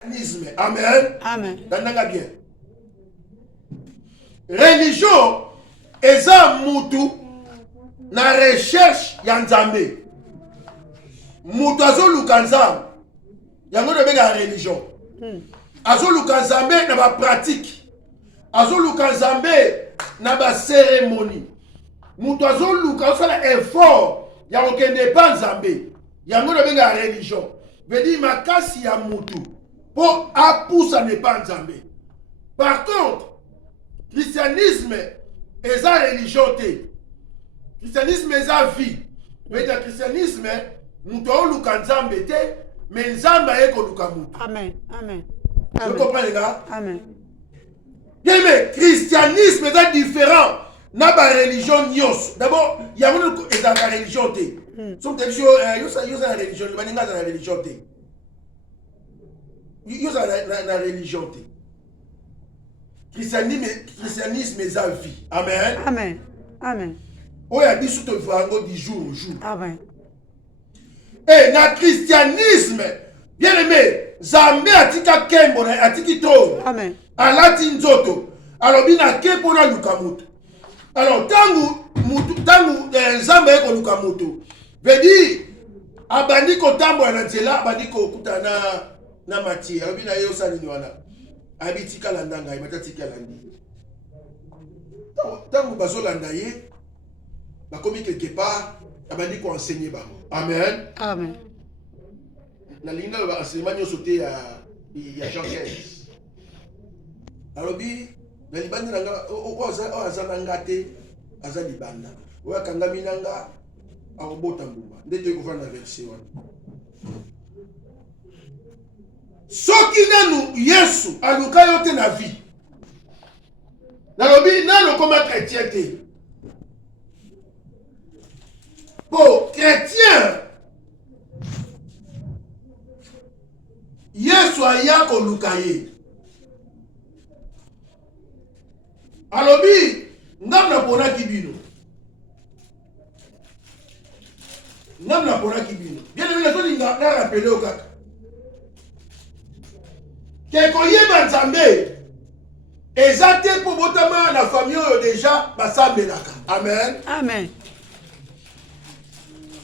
Amen. Amen. Dandanga bien. Religion eza mutu na recherche ya nzambe. Mutu azoluka nzambe. Yango na benga religion. Azoluka nzambe na ba pratique. Azoluka nzambe na ba cérémonie. Mutu azoluka osala effort ya okende pa nzambe. Yango na benga religion. Veut dire makasi ya mutu po apusa ne pa nzambe. Par contre, christianisme est la religion. Christianisme est la vie. Mais le christianisme, nous devons nous nzambe te, mais nzambe est ko luka mutu. Amen. Amen. Vous comprenez les gars? Amen. Bien, mais christianisme est différent. Na ba religion nyos. D'abord, il y a une religion te. Sont des choses, la religion, baninga la religion te. La religion te. Christianisme est la vie. Amen. Amen. Amen. Oh, il y a des choses qui vont du jour au jour. Amen. Et dans le christianisme, bien aimé, Zambé atika kembo na atiki to. Amen. Alati nzoto. Alors bina kepo na lukamutu. Alors tangu Zambé ko lukamutu. Veut dire abandi ko tambo na nzela abandi ko kutana na mati. Alors bina yo sali ni wana. Abitika landanga imatati landi. Tangu bazolanda ye bakomi quelque part abandi ko enseigner ba. Amen. Amen. Na linga ba enseignement nyoso te ya Jean 15. Alors bi na libanda nanga o azana ngate aza libanda. O akanga minanga akobota mbuma. Ndete ko fana verset wana. Soki nanu Yesu aluka yo te na vie. Nalobi nano koma chrétien te. Pour chrétien, Yesu aya koluka ye. Alobi ngamna pona kibino. Ngamna pona kibino. Bien le so linga na rappeler o kaka. Keko yeba nzambe ezate po botama na famille oyo déjà basambelaka. Amen. Amen.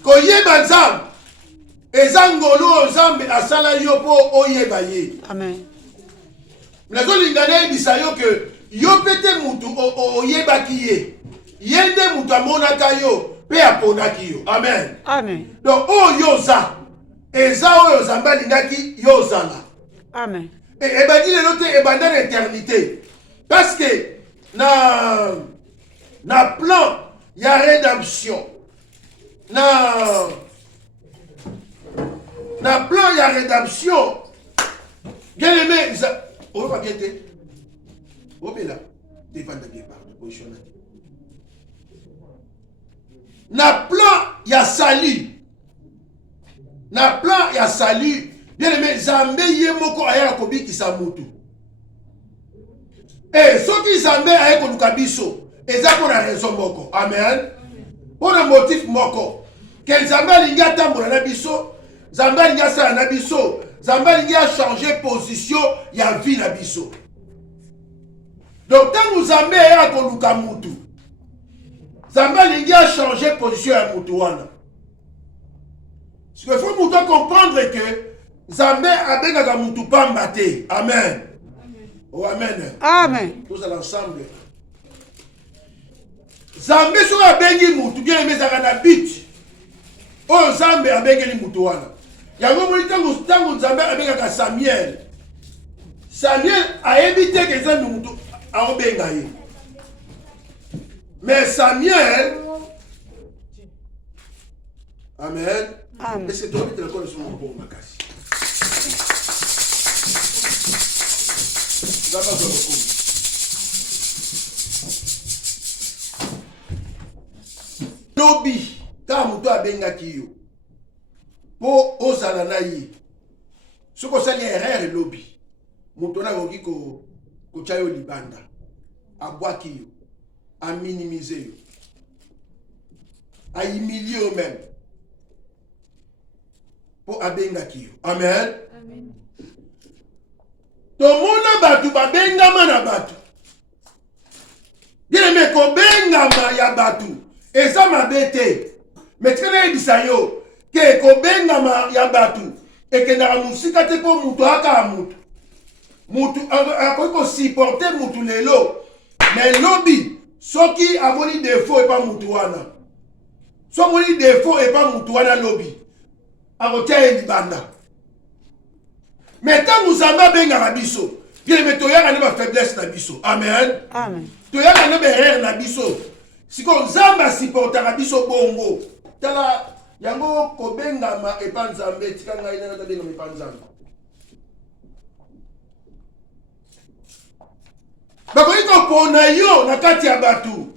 Koyeba nzambe ezangolo nzambe asala yo po oyeba ye. Amen. Nazolinga na yebisa yo ke yo pete mutu oyebaki ye. Yende mutu amonaka yo pe aponaki yo. Amen. Amen. Donc oyo za eza oyo nzambe alingaki yo zala. Amen. Et ben dit le te ebanda l'éternité. Parce que na plan ya rédemption. Na plan ya rédemption. Bien aimé, on va bien te. On va là. Dépend de bien partout position. Na plan ya salut. Na plan ya salut. Bien aimé, Zambé yemoko aya kobikisa mutu. Et soki Zambé aya koluka biso, eza pona raison moko. Amen. Pona motif moko. Que Zambé alingi atambola na biso, Zambé alingi asala na biso, Zambé alingi a changer position ya vie na biso. Donc tangu Zambé aya koluka mutu, Zambé alingi a changer position ya mutu wana. Parce qu'il faut mutu comprendre que Zambé abengaka mutu pamba te. Amen. Oh amen. Amen. Tous ensemble. Zambé so abengi mutu bien aimé zaka na bit. Oh Zambé abengeli mutu wana. Yango moni tangu Zambé abengaka Samuel. Samuel a évité que Zambé mutu aobenga ye. Mais Samuel Amen. Amen. Est-ce que tu as vu que le corps de son bon makasi? Lobi ka mutu abengaki yo po ozala na ye soko sali erreur lobi mutu na koki kotia yo libanda abwaki yo aminimize yo ahumilie yo même po abengaki yo. Amen. Amen. tomona batu babengama na batu. Bien aimé, kobengama ya batu eza mabe te. Mais tika yebisa yo ke kobengama ya batu ekendaka musika te mpo mutu aka mutu. Mutu akoki kosupporte mutu lelo. Mais lobi soki amoni défaut epa mutu wana. So moni défaut epa mutu wana lobi. Akotia ye libanda. Mais tant Nzambe abengaka biso, bien aimé, toyaka na ba faiblesse na biso. Amen. Amen. Toyaka na ba erreur na biso. Siko Nzambe supportaka biso bongo. Tala yango kobengama epa Nzambe tika ngai na tabengama epa Nzambe. Bakoki kopona yo na kati ya batu.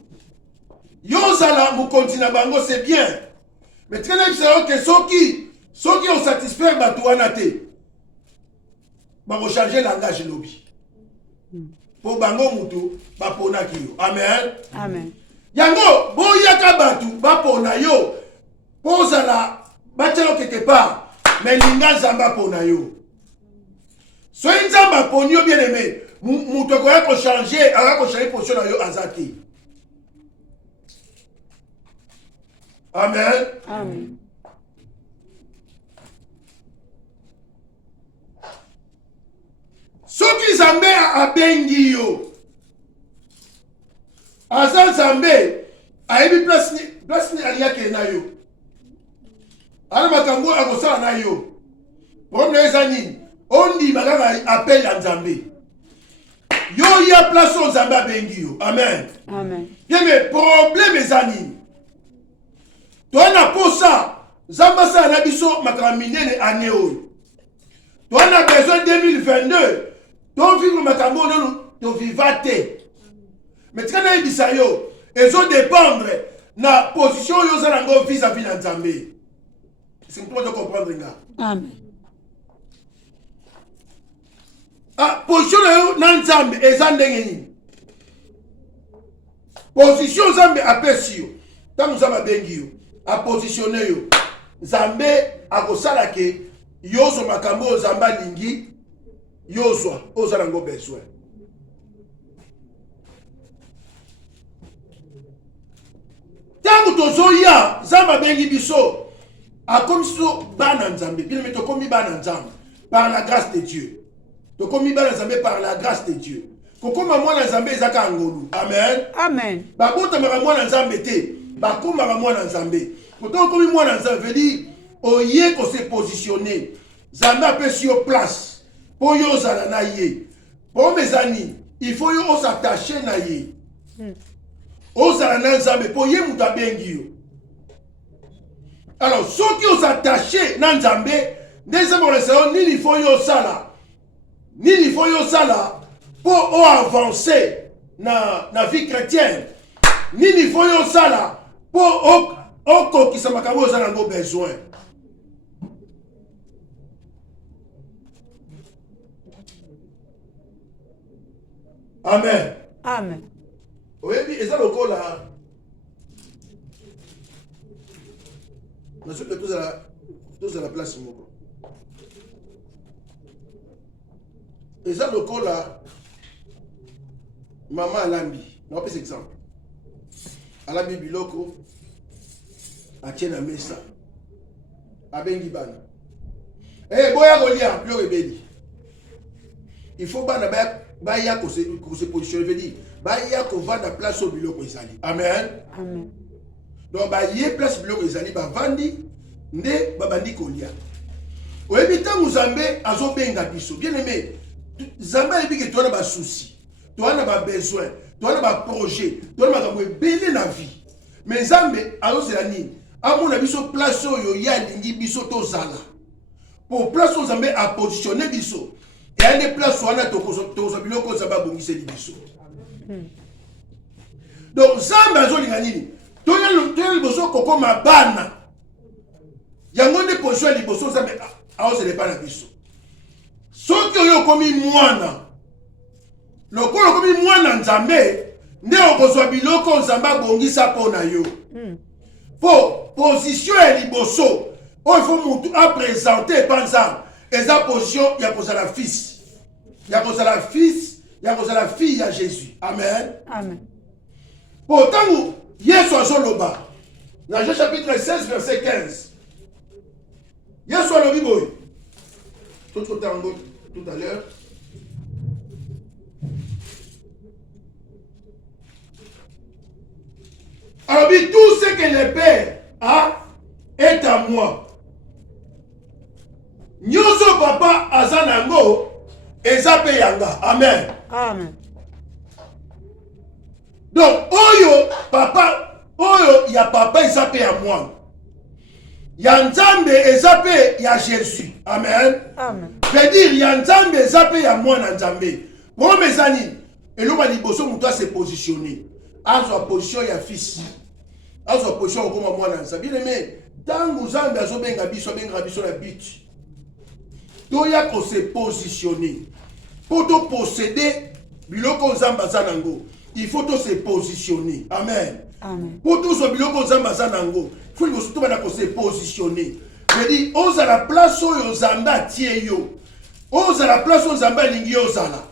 Yo zala mokonzi na bango c'est bien. Mais tika na biso ke soki on satisfaire batu wana te. Bako changer langage lobi. Pour bango mutu bapona kiyo. Amen. Amen. Yango boyaka batu bapona yo. Pozala bachelo quelque part. Mais linga Nzamba pona yo. Soki Nzamba poni yo bien aimé. Mutu akoya ko changer, position na yo azati. Amen. Amen. Soki Nzambe abengi yo. Aza Nzambe ayebi place ni aliyake na yo. Ala makambo akosala na yo. Problème eza nini? Ondima kaka appel ya Nzambe. Yo ya place o Nzambe abengi yo. Amen. Amen. Yeme problème eza nini? Toana posa Nzambe asala na biso makambo minene ane oyo. Toana besoin 2022. Donc, vivre makambo to vivate. Mais tika na yebisa yo, ezo dépendre na position yo za nango vis-à-vis na Nzambe. C'est pour te comprendre nga. Amen. Ah, position yo na Nzambe eza ndenge nini? Position Nzambe apesi yo. Tango Nzambe bengi yo, a positionner yo. Nzambe akosala ke yo zo makambo Nzambe lingi. Yozwa, oza nango besoin. Tango tozoya, Nzambe bengi biso, akomi so bana Nzambe, bien mais tokomi bana Nzambe par la grâce de Dieu. Tokomi bana Nzambe par la grâce de Dieu. Kokoma mwana Nzambe ezaka ngolu. Amen. Amen. Bakota mara mwana Nzambe te, bakoma mara mwana Nzambe. Koto komi mwana Nzambe veut dire oye ko se positionner. Nzambe apesi yo place. Pour yo zala na ye. Pour mes amis, il faut yo s'attacher na ye. Ozala na Nzambe pour ye muta bengi yo. Alors, ceux qui ont s'attaché na Nzambe, des hommes ni il faut yo sala. Ni il faut yo sala pour avancer na vie chrétienne. Ni il faut yo sala pour au qui samakabo zala ngo besoin. Amen. Amen. Oui, et ça le col là. Nous sommes tous à la place. Et ça le col là. Maman Alambi. On va prendre cet exemple. Alambi Biloko. A Tiena Mesa. A Bengiban. Eh, boya Golia, plus rebelle. Il faut pas baya ko se positionner, veut dire baya ko va na place au biloko ezali. Amen. Amen. Donc ba yé place biloko ezali ba vandi nde babandi kolia. Oyebi tango Nzambe azobenga biso. Bien aimé, Nzambe ayebi ke toana ba souci, toana ba besoin, toana ba projet, toana makambo ebele na vie. Mais Nzambe azozela nini? Amona biso place oyo ya lingi biso tozala. Pour place où Nzambe a positionné biso. Et à des places où on a biloko Nzambe bongise biso. Donc Nzambe azolinga nini? Toya liboso koko mabana. Yango ne position liboso Nzambe aozele pa na biso. Soki oyo komi mwana. Lokolo komi mwana Nzambe, nde okozwa biloko Nzambe bongisa pona yo. Po position ya liboso, il faut mutu a présenter par exemple, eza position ya kozala fils. Il y a la fils, il y a la fille à Jésus. Amen. Amen. Pourtant, Yesu azoloba. Dans Jean chapitre 16, verset 15. Yesu alobi boy. Tout à l'heure. Alors, tout ce que le Père a est à moi. Nyoso papa azanango ezape yanga. Amen. Amen. Donc, oyo papa, oyo ya papa ezape ya moi. Ya nzambe ezape ya Jésus. Amen. Amen. Veut dire ya nzambe ezape ya moi na nzambe. Pour mes amis, et l'homme a dit muto se positionner. À sa position ya fils. À sa position comme moi na nzambe. Bien aimé, tant nzambe azobenga biso la bite. Doya ko se positionner. Pour te posséder biloko nzamba zanango, il faut te se positionner. Amen. Amen. Pour tout ce biloko nzamba zanango, il faut que surtout se positionner. Je dis, on a la place où nzamba tie yo. On a la place où nzamba lingi yo zala.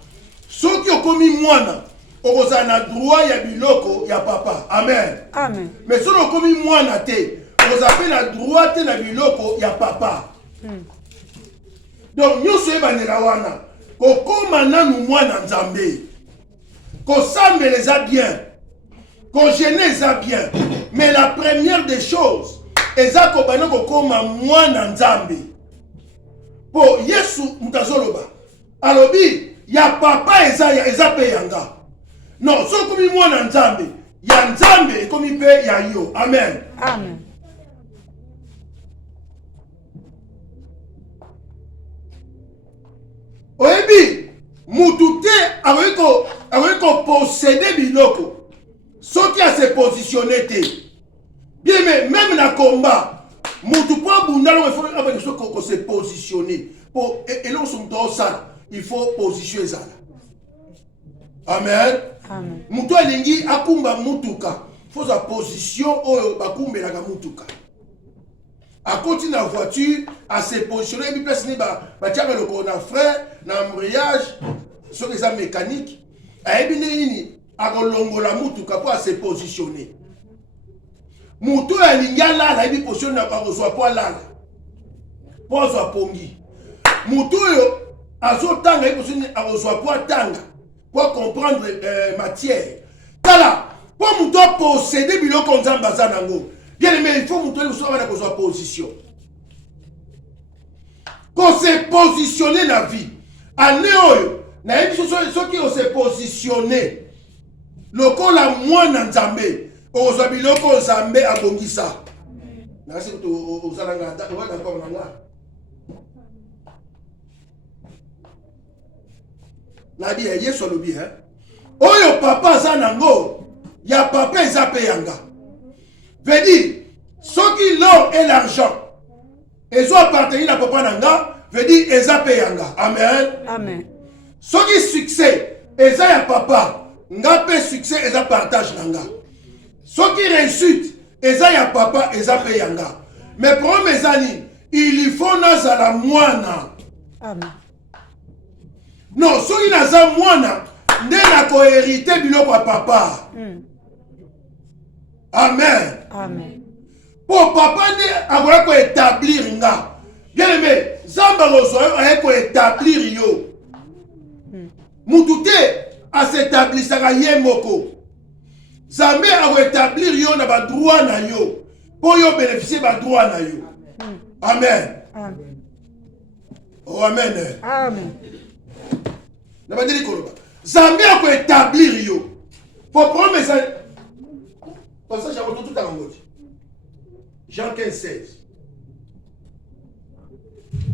Ceux qui ont commis moine, on a droit ya biloko ya papa. Amen. Amen. Mais ceux qui ont commis moine te, on a droit na biloko ya papa. Donc nous sommes banela wana. Kokoma nanu mwana nzambe. Kosambe les a bien. Kogene les a bien. Mais la première des choses, eza kobana kokoma mwana nzambe. Po Yesu mutazoloba. Alobi ya papa eza pe yanga. Non, so komi mwana nzambe. Ya nzambe komi pe ya yo. Amen. Amen. Oyebi, mutu te akoki posséder biloko. Soki a se positionner te. Bien, mais même na combat, mutu po abundalo il faut se positionner. Pour elon son ça, il faut positionner ça. Amen. Amen. Mutu alingi akumba mutuka. Faut sa position oyo bakumbelaka mutuka. À côté de la voiture, à se positionner, et puis place ni ba tiaka le corona frère, na embrayage, sur les armes mécaniques, et puis ni à longola mutuka pour se positionner. Mutu ya lingala la bi position na ba reçoit pour lala. Pour so pongi. Mutu yo azo tanga bi position a reçoit pour tanga pour comprendre matière. Kala, pour mutu posséder biloko nzamba zanango. Bien aimé, il faut montrer que soit position. Qu'on s'est positionné dans la vie. À Néo, ceux qui ont se positionné, le corps la moins dans Zambé, au Zabiloko Zambé à Bongisa. Merci aux Zalanganda, on va d'accord là. La vie est sur le bien. Oh, yo papa Zanango, ya papa Zape Yanga. Veut dire, ceux qui l'ont et l'argent, ils ont appartenu à papa Nanga, veut dire, ils ont payé Nanga. Amen. Amen. Ceux qui succès, ils ont papa, Nga paye succès, ils ont partage Nanga. Ceux qui réussissent, ils ont papa, ils ont payé Nanga. Mais pour mes amis, il faut nous la moine. Amen. Non, ceux qui n'ont pas moine, ils n'ont pas hérité biloko à papa. Amen. Amen. Pour papa ne a établir nga. Bien aimé, Zamba Rosoyo a établir yo. Moutouté a s'établir ça yé moko. Zambé a établir yo na ba droit na yo. Pour yo bénéficier ba droit na yo. Amen. Amen. Oh amen. Amen. Na ba dili koloba. Zambé a établir yo. Pour prendre mes amis. Comme ça, j'ai retrouvé tout à l'angle. Jean 15, 16.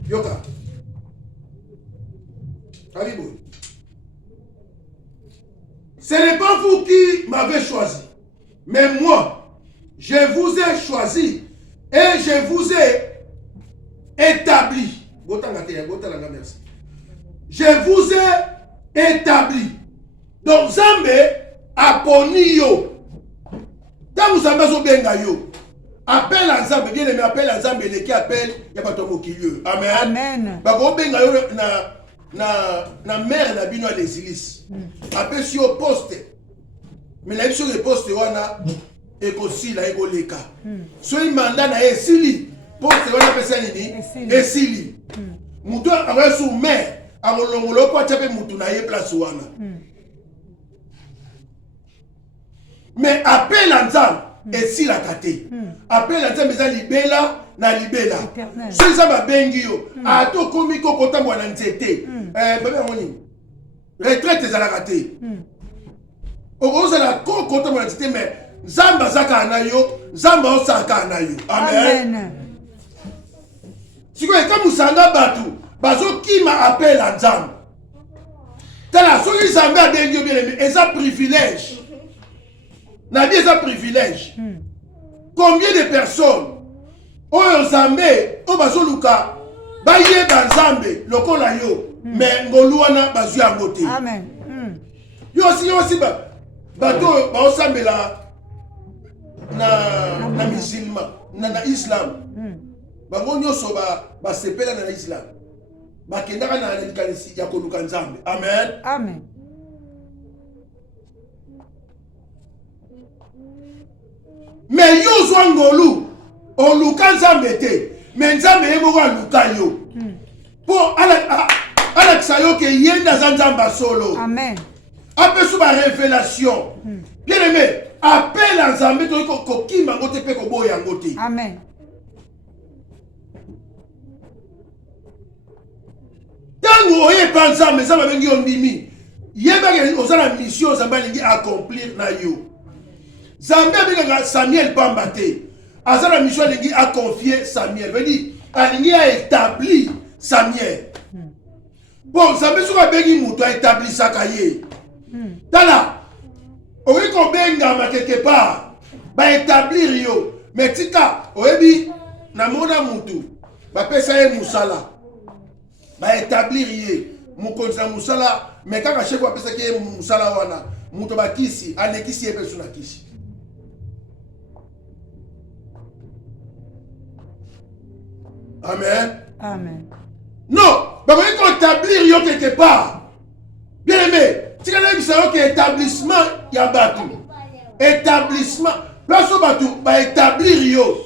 Yoka. Abibou. Ce n'est pas vous qui m'avez choisi, mais moi, je vous ai choisi et je vous ai établi. Merci. Je vous ai établi. Donc, Zambé a poni yo. Quand vous avez benga yo, appelle ensemble, bien aimé, appelle ensemble, les qui appellent, il n'y a pas de mot qui lieu. Amen. Amen. Bako benga yo na mère na bino les Ilis. Après si au poste. Mais la sur le poste wana ekosila ekoleka. So imanda na esili poste wana pesa nini? Esili. Mutu awa sous mère akolongolo kwa chape mutu na ye place wana. Mais appel ensemble esila kate. Appel ensemble eza libela na libela. So ça va bengi yo. Ato komi ko kota mwana nzete. Bébé ngoni. Retraite za la kate. Okoza la ko kota mwana nzete mais Zamba zaka na yo, Zamba osaka na yo. Amen. Siko eka musanga batu, bazo kima appel à Nzamba. Tala soki Zamba bengi yo bien aimé, eza privilège. Na vie eza privilège. Combien de personnes oyo Nzambe o bazo luka baye banzambe lokola yo mais ngoluana bazu yango te. Amen. Yo aussi bato ba osambela na musulman na islam bango nyonso ba sepela na islam bakendaka na likanisi ya koluka Nzambe. Amen. Amen. Mais yo zwa ngolu oluka Nzambe te mais Nzambe ye moko aluka yo po ala kisayo ke yenda za Nzamba solo. Amen. Après sous ma révélation bien aimé appel à Nzambe to ko kima ngote pe ko boya ngote. Amen. Tango oye pa Nzambe Nzambe bengi yo ndimi yeba ke ozala mission Nzambe alingi accomplir na yo. Nzambe benga Samuel pamba te azala mission alingi a confier Samuel veut dire alingi a établir Samuel. Bon Nzambe soka bengi muto a établir sakaye. Tala oyi ko benga ma quelque part ba établir yo mais tika oyebi na mona mutu ba pesa ye musala ba établir ye mukonzi na musala mais kaka chef ba pesa ke musala wana muto ba kisi anekisi ye pesu na kisi. Amen. Amen. Non, ba ko établir yo quelque part. Bien aimé, tu as un établissement ya batu. Établissement. Place au batu, ba établir yo.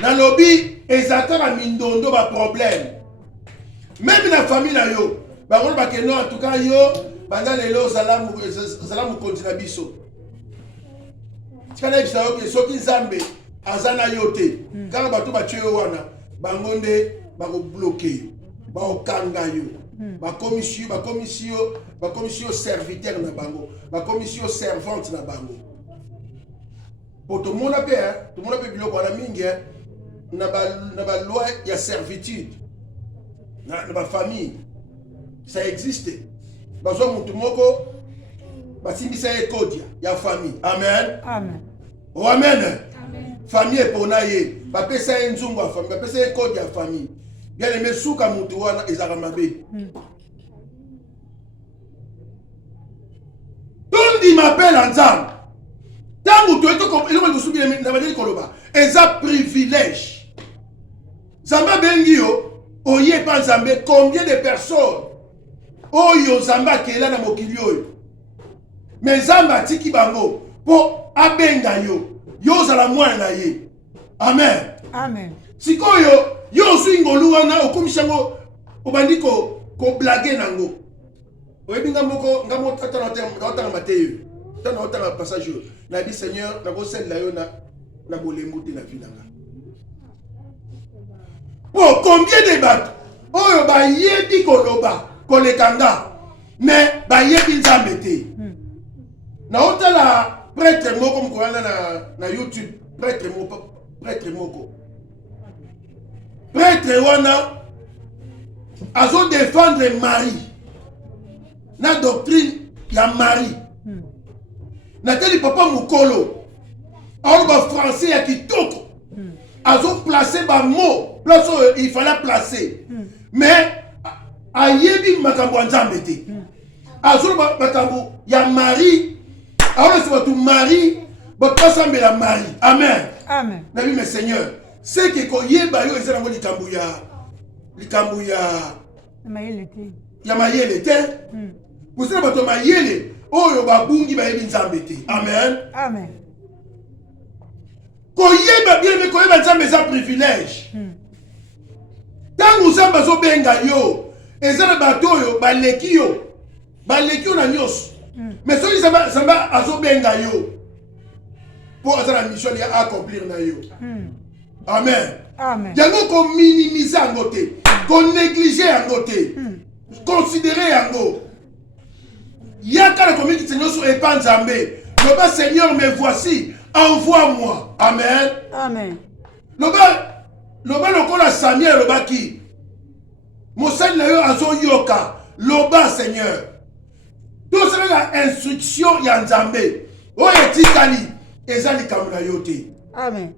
Na lobby, ezataka mindondo ba problème. Même na famille na yo. Ba ko ba ke non en tout cas yo, banda lelo salamu kontina biso. Tu as un soki Nzambe azana yo te. Kaka batu ba tue wana, bangonde ba ko bloquer. Ba okanga yo. Ba commission serviteur na bango, ba commission servante na bango. Pour tout le monde peut biloko na mingi na ba loi ya servitude na ba famille. Ça existe. Bazo mutu moko basimbisa ye code ya famille. Amen. Amen. Oh amen. Famille pour na ye, ba pesa nzungu ya famille, ba pesa code ya famille. Bien aimé souka mutu wana ezaka mabe. Tondi m'appelle ensemble. Tango tu es comme il me soubi na badeli koloba. Eza privilège. Zamba bengio oye pa Nzambe combien de personnes oyo Zamba kela na mokili oyo. Mais Zamba tiki bango po abenga yo zala mwana na ye. Amen. Amen. Sikoyo yo swingolu wana okomishango obandi ko blaguer nango. Oyebi ngamoko ngamo tata na Matthieu. Tana otanga passage na dit Seigneur na ko sel la yo na bolembu te na vie nanga. Pour combien de bateaux oyo ba yebi koloba kolekanga mais ba yebi Nzambe te. Na otala prêtre moko mkoana na YouTube prêtre moko. Prêtre wana azo défendre Marie. Na doctrine ya Marie. Nathalie papa mukolo. Alors ba français ya kitoko. Azo placer ba mot, place où il fallait placer. Mais ayebi makambo Nzambe te. Azo makambo ya Marie. Alors c'est tout Marie, ba passambe la Marie. Amen. Amen. Nabi mes seigneurs, c'est que koyeba yo ezana ngo likambo ya Mayele te. ya mayele te kozala bato mayele oyo babungi bayebi nzambe te. Amen. Amen. Koyeba bien mais koyeba nzambe eza privilège. Tango nzambe azobenga yo eza na bato oyo baleki yo na nyonso. Mais soki nzambe azobenga yo po aza na mission ya accomplir na yo. Amen. Amen. Yango ko minimiser yango te, ko négliger yango te, considérer yango. Yaka la communauté Seigneur sur épan Nzambe. Loba Seigneur me voici, envoie-moi. Amen. Amen. Loba lokola Samuel loba ki. Mosali na yo azo yoka. Loba Seigneur. Tout ça la instruction ya Nzambe. Oye tikali ezali kamuna yo te. Amen.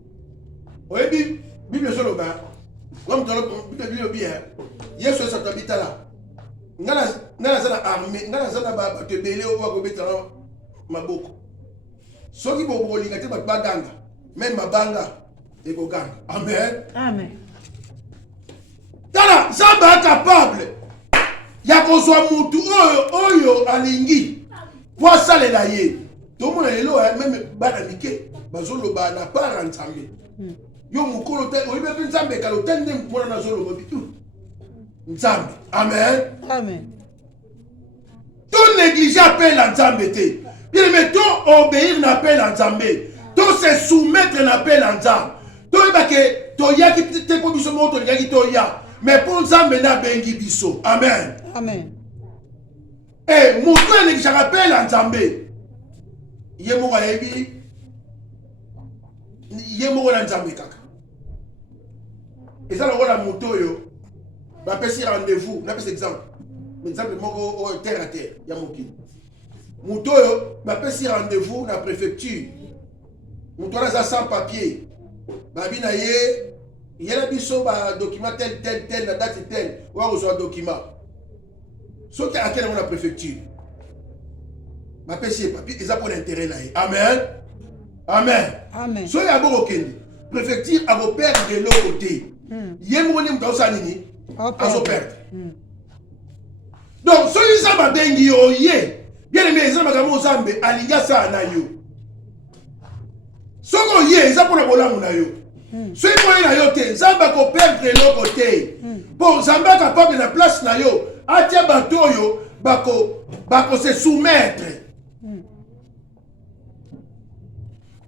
Oye Bible so loba. Comme dans le Bible bien. Yesu sa tabita la. Ngana zana armée, ngana zana ba te belé o ko betala maboko. Soki bo bolinga te ba baganga, même mabanga e ko ganga. Amen. Amen. Tala, Zamba capable. Ya ko so mutu oyo alingi. Kwa sale la ye. To mo lelo même bana mike, bazolo ba na para Nzambe. Yo mukolo te, o ibe Nzambe kalo tende mwana na zolo bobitu. Nzambe. Amen. Amen. Tout négliger appel à Nzambe te. Bien mais tout obéir n'appel à Nzambe. Tout se soumettre n'appel à Nzambe. Tout iba ke to ya ki te ko biso mo to ya ki to ya. Mais pour Nzambe na bengi biso. Amen. Amen. Eh mutu négliger appel à Nzambe. Ye mo ga yebi. Ye mo na Nzambe kaka. Et ça le la moto yo. Ba pesi rendez-vous, na pesi exemple. Exemple moko o terre à terre, ya mokili. Muto yo ba pesi rendez-vous na préfecture. Muto na za sans papier. Ba bina ye, yela biso ba document tel na date tel, wa reçoit document. Soki akela na préfecture. Ba pesi papier, ils a pour intérêt là. Amen. Amen. Amen. So ya boko kende. Préfecture a go perdre de l'autre côté. Yemo ni mto sa nini? Azo perdre. Donc, soki Nzambe abengi yo ye, bien aimé, Nzambe makambo Nzambe alinga sa na yo. Soko ye, eza pona bolamu na yo. Soki pona na yo te, Nzambe ko perdre l'autre côté. Bon, Nzambe capable na place na yo, atia bato yo bako se soumettre.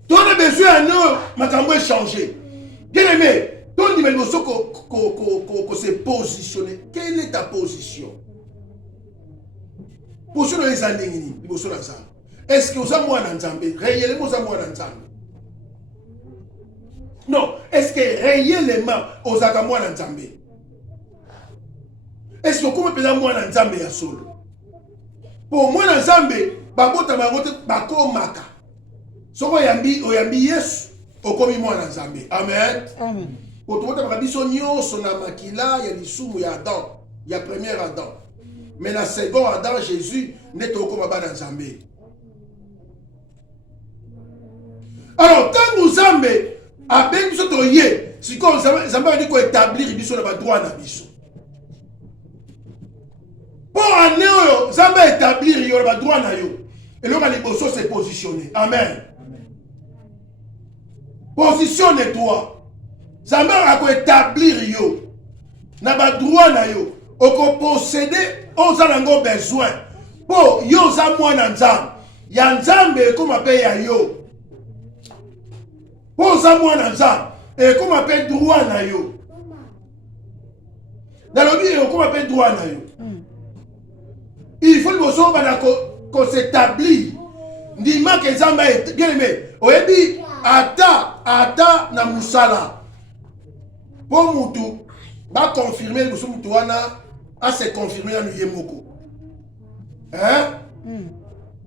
Ton a besoin de nous, makambo changer. Bien aimé, ton dit mais soko ko se positionner. Quelle est ta position? Position les andengini, liboso na Nzambe. Est-ce que oza mwana Nzambe? Réellement oza mwana Nzambe? Non, est-ce que réellement ozaka mwana Nzambe? Est-ce que comme peza mwana Nzambe ya solo? Pour mwana Nzambe, babota bangote bakomaka. Soko oyambi Yesu, okomi mwana Nzambe. Amen. Amen. Pour tout le monde, biso nyonso na makila ya lisumu ya Adam, ya premier Adam. Mais la second Adam Jésus n'est au combat dans Nzambe. Alors quand nous Nzambe a ben biso to ye, si comme Nzambe a dit ko établir biso na ba droit na biso. Pour année oyo Nzambe établir yo na ba droit na yo. Et là les bosso se positionner. Amen. Positionne-toi. Nzambe a ko établir yo na ba droit na yo. Oko posséder oza nango besoin. Po yo za mwana Nzambe. Ya Nzambe comme appelle ya yo. Po za mwana Nzambe et comme appelle droit na yo. Dans le bien comme appelle droit na yo. Il faut que so bana ko s'établir. Ndima ke Nzambe bien aimé. Oyebi ata na musala. Po mutu ba confirmer le mutu wana a se confirmer na yemoko. Hein?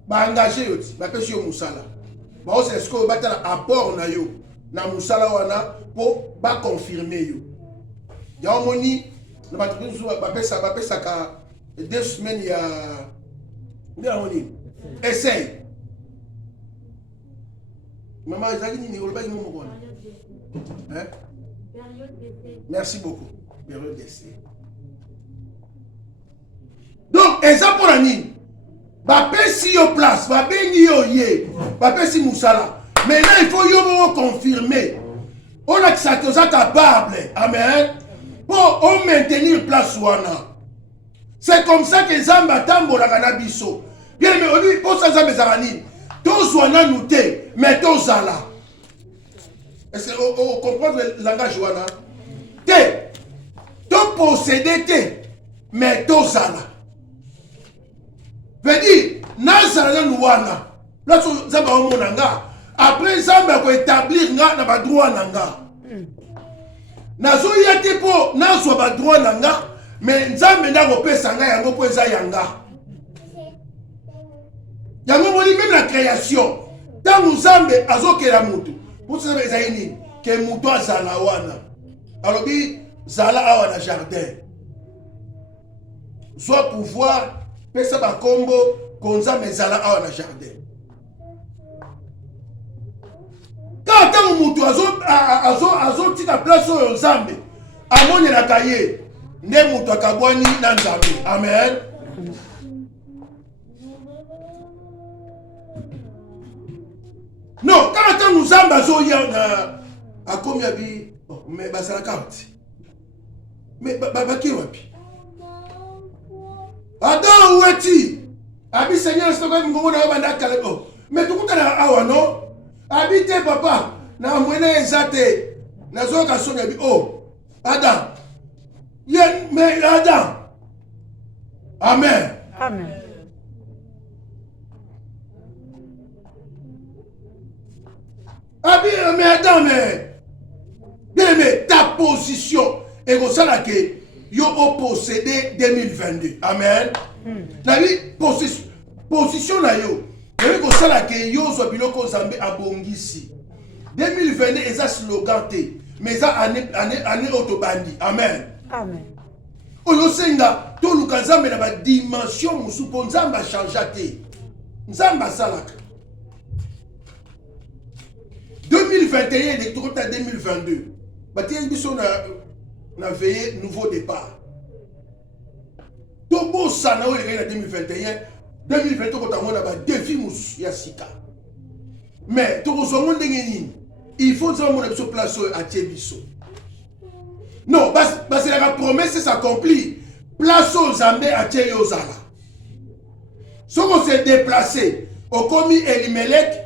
Ba engagé yo ti, ba pesi yo musala. Ba o se sko ba tala apport na yo na musala wana po ba confirmer yo. Ya omoni na ba tuzu ba pesa ka 2 semaines ya ndia omoni. Essaye. Maman ezaki nini oloba ki momo kona? Hein? Merci beaucoup. Période d'essai. Donc, eza pour la nini. Bapesi yo place, babengi yo ye, bapesi musala. Maintenant, il faut yo confirmer. On a que ça capable. Amen. Pour on maintenir place wana. C'est comme ça que Zamba tambola kanabiso. Bien mais on dit pour ça Zamba zarani. Tozwana nous te, mais tozala. Est-ce que on comprend le langage wana? Te. To posséder te, mais tozala. Veut dire nazala nous wana. Là Zamba omonanga. Après Zamba ko établir nga na ba droit nanga. Nazo yate po nazwa ba droit nanga. Mais Nzambe ndako pesa nga yango po eza yanga. Yango moni même la création. Tango Nzambe azokela mutu. Pour ça eza nini? Que mutu azala wana. Alors bi zala awa na jardin. Soit pouvoir pesa ba kombo konza mezala awa na jardin. Quand tango mutu azo tika place oyo Nzambe amoni na kaye. Ne mutu akabwani na Nzambe. Amen. Non, quand nous sommes à combien bi mais basala carte. Mais baki wapi? Adam weti. Abi Seigneur stoko ngo na banda kalebo. Mais tukutana awa no? Abi te papa na mwene ezate. Nazoka sonya bi oh. Adam. Yeah, mais Adam. Amen. Amen. Abi, mais Adam, mais ta position est comme ça que yo possédé 2022. Amen. La vie position là yo. Et comme ça que yo so biloko Nzambe abongisi. 2022 est un slogan té, mais ça année autobandi. Amen. Amen. Oyo senga to luka Nzambe na ba dimension musu po Nzambe changer té. Nzambe salaka. 2021 et tout à 2022. Bâtir biso na veillé nouveau départ. Tobo sana o le 2021, 2022 ko tango na ba défi musu ya sika. Mais to ko zongo ndenge nini? Il faut que mon biso place à Tiebiso. Non, parce que la promesse s'accomplit. Place aux Zambé à Tiebiosala. Si on s'est déplacé, au commis Elimelech,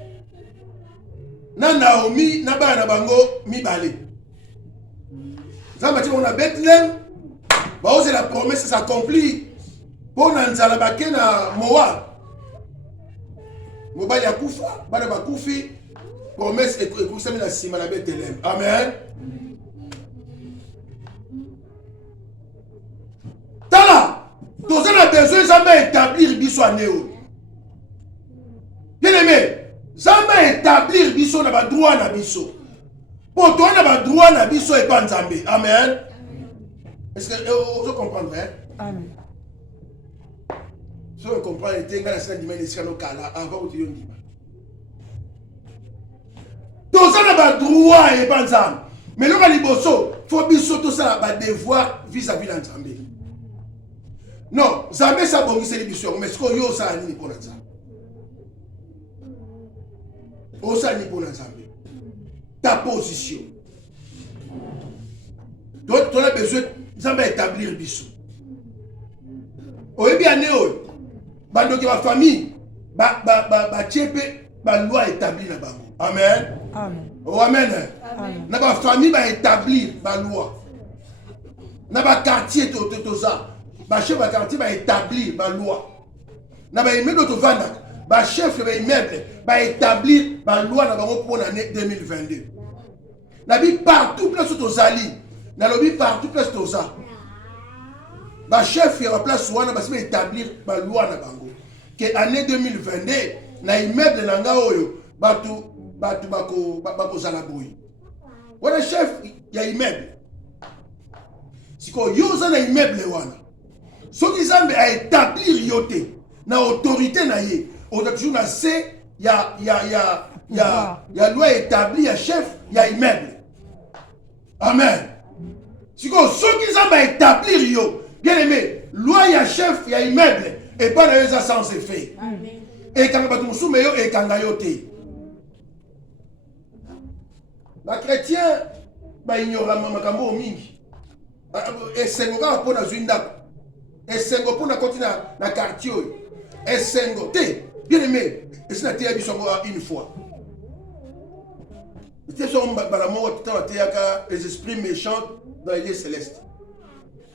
na Naomi, na ba na bango mibale. Zambati on a Bethlehem, bah c'est la promesse s'accomplit. Pour Nanzala Baké na Moab. Moab ya kufa, bana bakufi. Promesse et comme la cime à la Bethlehem. Amen. Tala, tous on a besoin Zamba établir biso anéo. Bien aimé, Zamba établir biso na ba droit na biso. Pour toi na ba droit na biso et pas Nzambe. Amen. Est-ce que vous comprenez? Amen. Si vous comprenez, il y a un dimension locale avant que tu dises. Tout ça n'a pas droit et pas Nzambe. Mais le Liboso, il faut biso tout ça n'a devoir vis-à-vis de Nzambe. Non, Nzambe ça bon c'est l'émission, mais ce qu'on y a ça ni pour Nzambe. O ça ni pour Nzambe. Ta position. Donc tu as besoin Nzambe établir biso. Oyebi anéo. Bandoki ba famille ba tchepe ba loi établie na bango. Amen. Amen. Oh, amen. Amen. Na ba famille ba établir ba loi. Na ba quartier to ça. Ba chef ba quartier ba établir ba loi. Na ba immeuble to vanda. Ba chef ba immeuble ba établir ba loi na bango pour l'année 2022. Na bi partout place to zali. Na lobi partout place to ça. Ba chef ya place wana ba établir ba loi na bango. Que année 2022 na immeuble na nga oyo batu bako zala boy. Wana chef ya immeuble. Siko yoza na immeuble wana. Soki Nzambe a établir yote na autorité na ye. On a toujours na c'est ya loi établie ya chef ya immeuble. Amen. Siko soki Nzambe a établir yo Bien aimé, loi ya chef ya immeuble et pas na ça sans effet. Et quand batu musume yo et quand yo te. La chrétien ba ignora makambo mingi. Et sengoka pour na zwinda. Et sengo pour na continent na quartier. Et sengo te. Bien aimé, et c'est la théâtre une fois. Les esprits méchants dans les lieux célestes.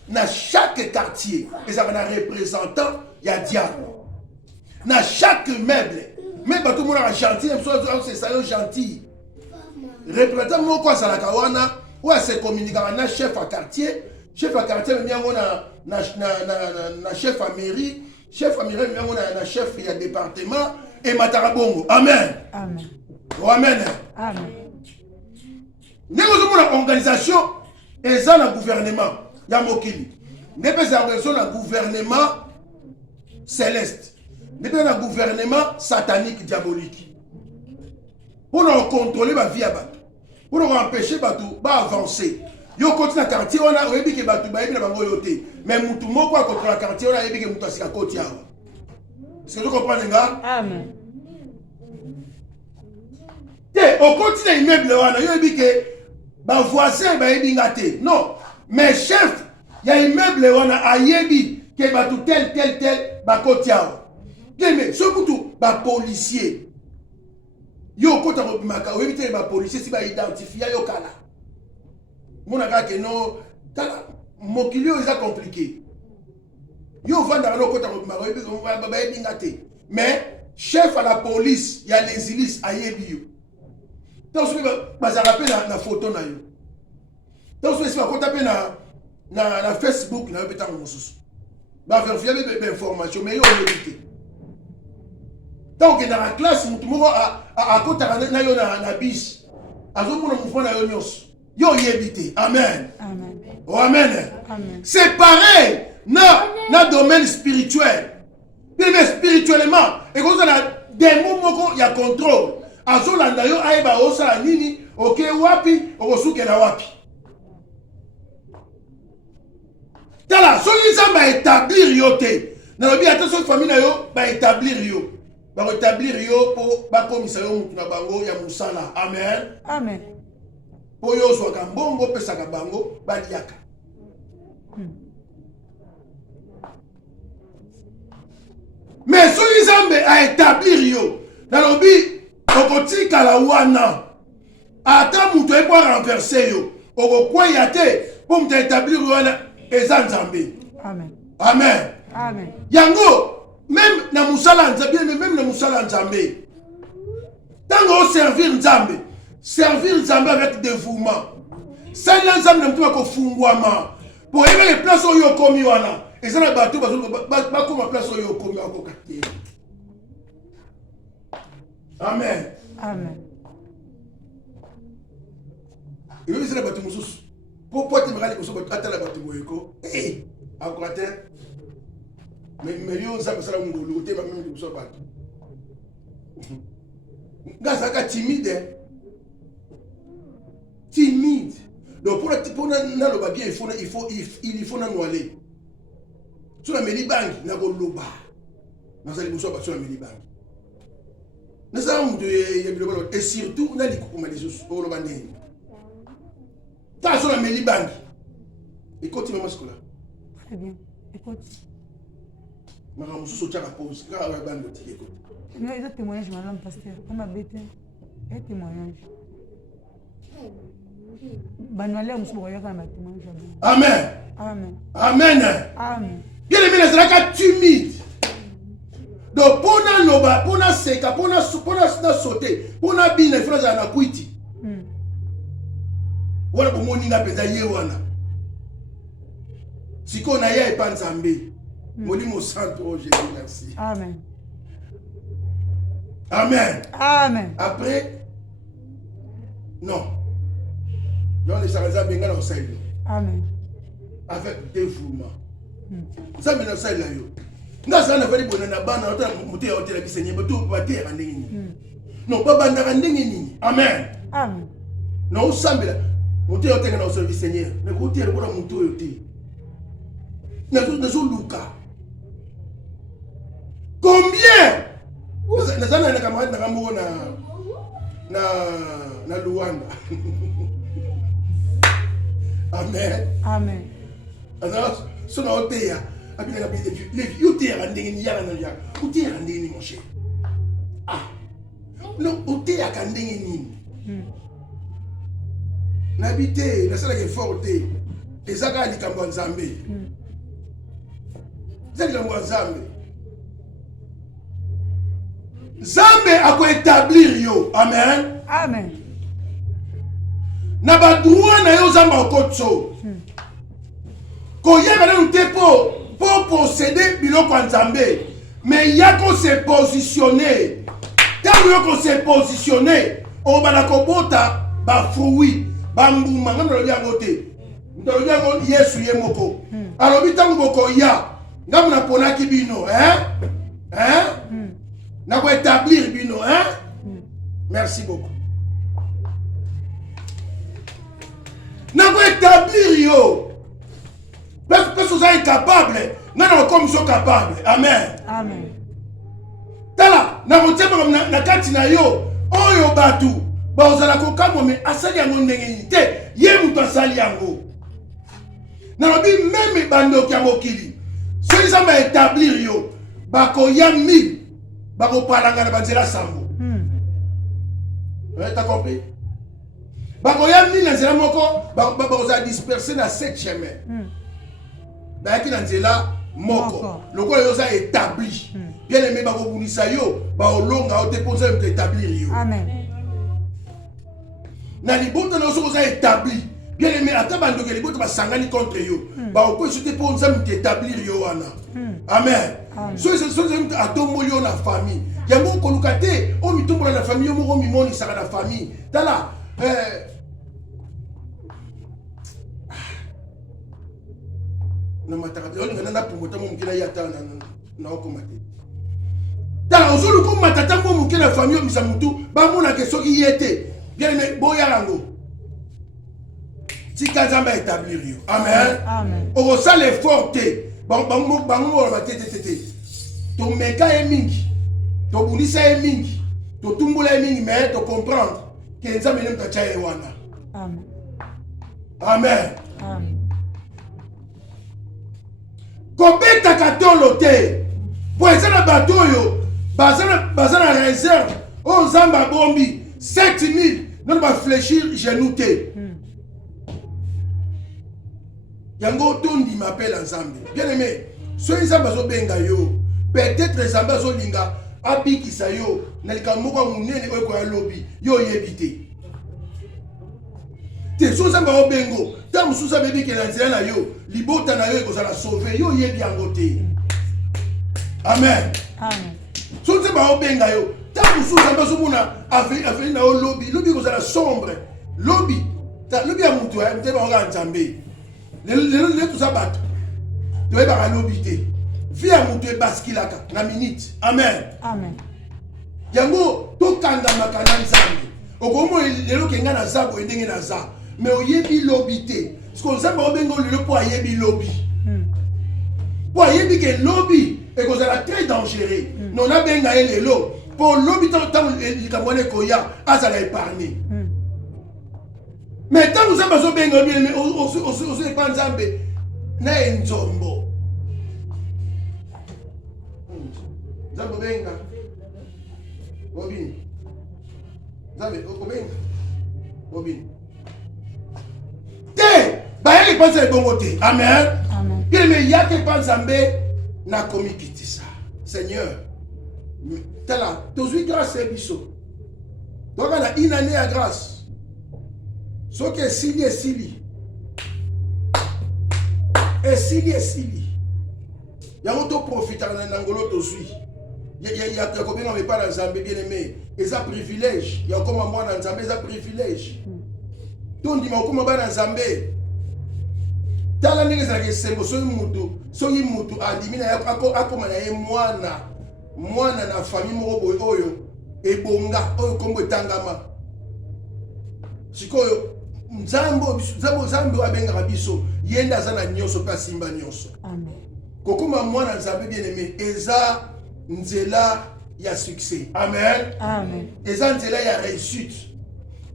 Dans chaque quartier, ils ont un représentant, il y a diable. Dans chaque meuble, même tout le monde est gentil, c'est ça gentil. Représentant, moi, quoi, ça la kawana, ou c'est communiquant, un chef à quartier, mais on a chef à mairie, chef à mairie, mais on a un chef à département, et Matarabongo. Amen. Amen. Oh, amen. Amen. Nous avons une organisation et ça le gouvernement. Il y a Mokili. Nous avons une organisation le gouvernement céleste. Nous avons un gouvernement satanique, diabolique. Pour nous contrôler la vie à Batou. Pour nous empêcher Batou d'avancer. Yo continue le quartier, on a dit que Batou va être yoté. Mais Moutou Moko contre le quartier, on a dit que Moutou Asika Kotia. Est-ce que vous comprenez, les gars? Amen. Au continent immeuble, on a dit que les voisins vont être non, mais chef, il y a un immeuble, on a dit que tel, bakotia. Mais surtout, les policiers. Yo kota maka, oui, les policiers, si ils identifient, yo kala. Mon aga que non, kala, mokili est compliqué. Yo vanda no kota maka, mais chef à la police, il y a les hélices à Yébio. Donc, je vais vous la photo. Donc, je vais vous taper na Facebook. Je vais vous vérifier des informations. Mais il y a une donc, dans la classe, tout le monde a côté na bis. Amen. Amen. Oh, amen. Amen. C'est pareil dans le domaine spirituel. Mais spirituellement, et quand on a des moments il y a contrôle. Azolanda yo aiba osala nini oke wapi okosukela wapi. Tala soki nzamba établir yo te. Na lobi ata so famille na yo ba établir yo. Ba établir yo po ba komisa yo mutu na bango ya musala. Amen. Amen. Po yo so ka mbongo pesa ka bango ba liaka. Mais soki nzambe a établir yo. Na lobi okotika la wana ata mutu eko renverser yo okokwaya te po mutu établir wana eza nzambe. Amen. Amen. Amen. Yango même na musala nzambe même na musala nzambe tango servir nzambe avec dévouement sala nzambe na mutu akofungwama po ebe le place oyo komi wana eza na bato bakoma place oyo komi akokate. Amen. Amen. Et vous savez, vous savez, pourquoi tu me regardes comme ça, tu as la bâtiment, eh, à quoi t'es? Mais vous savez, ça va me rouler, même vous savez pas. Gars, timide. Timide. Donc, pour le bien, il faut nous aller. Sur la Mélibank, il y a un loba. Nous allons sur la Mélibank. Et surtout, on a dit qu'on m'a dit au Lobandé. T'as sur la Mélibank. Écoute, maman, ce que là. Très bien. Écoute. Maman, je suis sur la pause. Quand on va bande, écoute. Non, il y a des témoignages, madame pasteur. On m'a bêté. Il y a des témoignages. Banualé, on se voit quand même témoignage. Amen. Amen. Amen. Amen. Bien aimé, les gens timide. Donc, pour nous loba, pour nous seka, pour nous sauter, pour nous biner, il faut nous aller kuiti. Voilà pour moi, ninga peza yewana. Si qu'on a yé pas nzambe, moi dis mon santo, oh Jésus, merci. Amen. Amen. Amen. Après, non. Non, les Sarrazas benga dans le Amen. avec dévouement. Ça me dans le là yo. Nga ça na fali bonana bana ota muté ya hôtel bisenye bato ba terre ndenge ni. Non pas banda ndenge ni. Amen. Amen. Non sambela muté ya hôtel na service seigneur. Mais ko terre bona muto yo te. nazoluka combien nazana na camarade na kamoko na Luanda. Amen. Amen. Alors sona oteya abina bide les yoteya ndenge ni yala na ya oteya ndenge ni mon cher. Ah non oteya ka ndenge ni n'habité na sala ke forte ezaka likambo nzambe zali likambo nzambe nzambe ako établir yo. Amen. Amen. Na ba droit na yo zamba okotso koyeba na te pour posséder biloko nzambe mais yako se positionner tant yako se positionner o bana kobota ba fruit bambuma ngana lo yango te ndo yango Yesu ye moko alobi tango boko ya ngamu na ponaki bino na ko établir bino merci beaucoup na ko établir yo parce que vous êtes incapable ngana comme so capable. Amen. Amen. Tala na motema na kati na yo oyo batu bazala ko kamo me asali yango ndenge te ye muto asali yango na lobi même bando kya mokili so ils ont établir yo bako ya 1000 bako palanga na banzela sambo t'as compris bako ya 1000 na nzela moko bako za disperser na 7 chemin bayaki na nzela moko lokola yo za établi bien aimé bakobunisa yo baolonga o te mposa yo établir yo. Amen. Na libota na soko za établi bien aimé ata bandoke libota basangani contre yo baokoki te mposa yo établir yo wana. Amen. So ils atomboli yo na famille yango koluka te o mitombola na famille yo moko mimonisaka na famille tala na mataka yo ngana na pungota mo mukila yata na okomate tala ozulu ko matata mo mukila famille misa mutu ba mona ke soki yete bien mais boya lango tika zamba établir yo. Amen. Amen. O ça les forte bango ba tete to meka e mingi to bunisa e mingi to tumbula e mingi mais to comprendre que nzambe ne mtacha e wana. Amen. Amen. Amen. Kobeta katolo te po ezana bato oyo bazana réserve o nzamba bombi 7000 non ba fléchir genou te yango tondi m'appelle nzambe bien aimé so nzamba zo benga yo peut-être nzamba zo linga abikisa yo na likambo moko munene oyo ko ya lobi yo yebite te so nzamba o bengo ta mususa bebi ke na nzela na yo libota na yo ekozala sauver yo yebi yango te. Amen. Amen. So nzamba o benga yo ta mususa mbaso mona afeli na yo lobi ekozala sombre lobi ya mutu te ba oka nzambe le tout ça bato to eba ka lobi te vie ya mutu ebaskilaka na minute. Amen. Amen. Yango tokangamaka na nzambe okomo lelo kenga na zabo endenge na za mais oyebi lobi te parce que nzambe obengo lelo po ayebi lobi po ayebi ke lobi ekozala très dangereux non abenga ye lelo po lobi ntango likambo wana ekoya azala épargné mais ntango nzambe azobenga bien ozo epa nzambe na ye nzombo nzambe obenga obini nzambe obenga obini te bayeli panza ebongo te. Amen. Amen. Bien mais yake panza mbe na komikitisa Seigneur tala tozwi grâce ebiso doka na une année à grâce soki esili yango toprofitaka na ngolo tozwi ya kobenga mepa na nzambe bien aimé eza privilège ya kokoma mwana nzambe eza privilège tondima kokoma bana nzambe tala ndenge ezalaka esengo soki mutu andimi na ye akoma na ye mwana na famille moko boye oyo ebonga oyo kombo etangama sikoyo nzambe abengaka biso yende aza na nyonso mpe asimba nyonso. Amen. Kokoma mwana nzambe bien aimé eza nzela ya succès. Amen. Amen. Eza nzela ya réussite.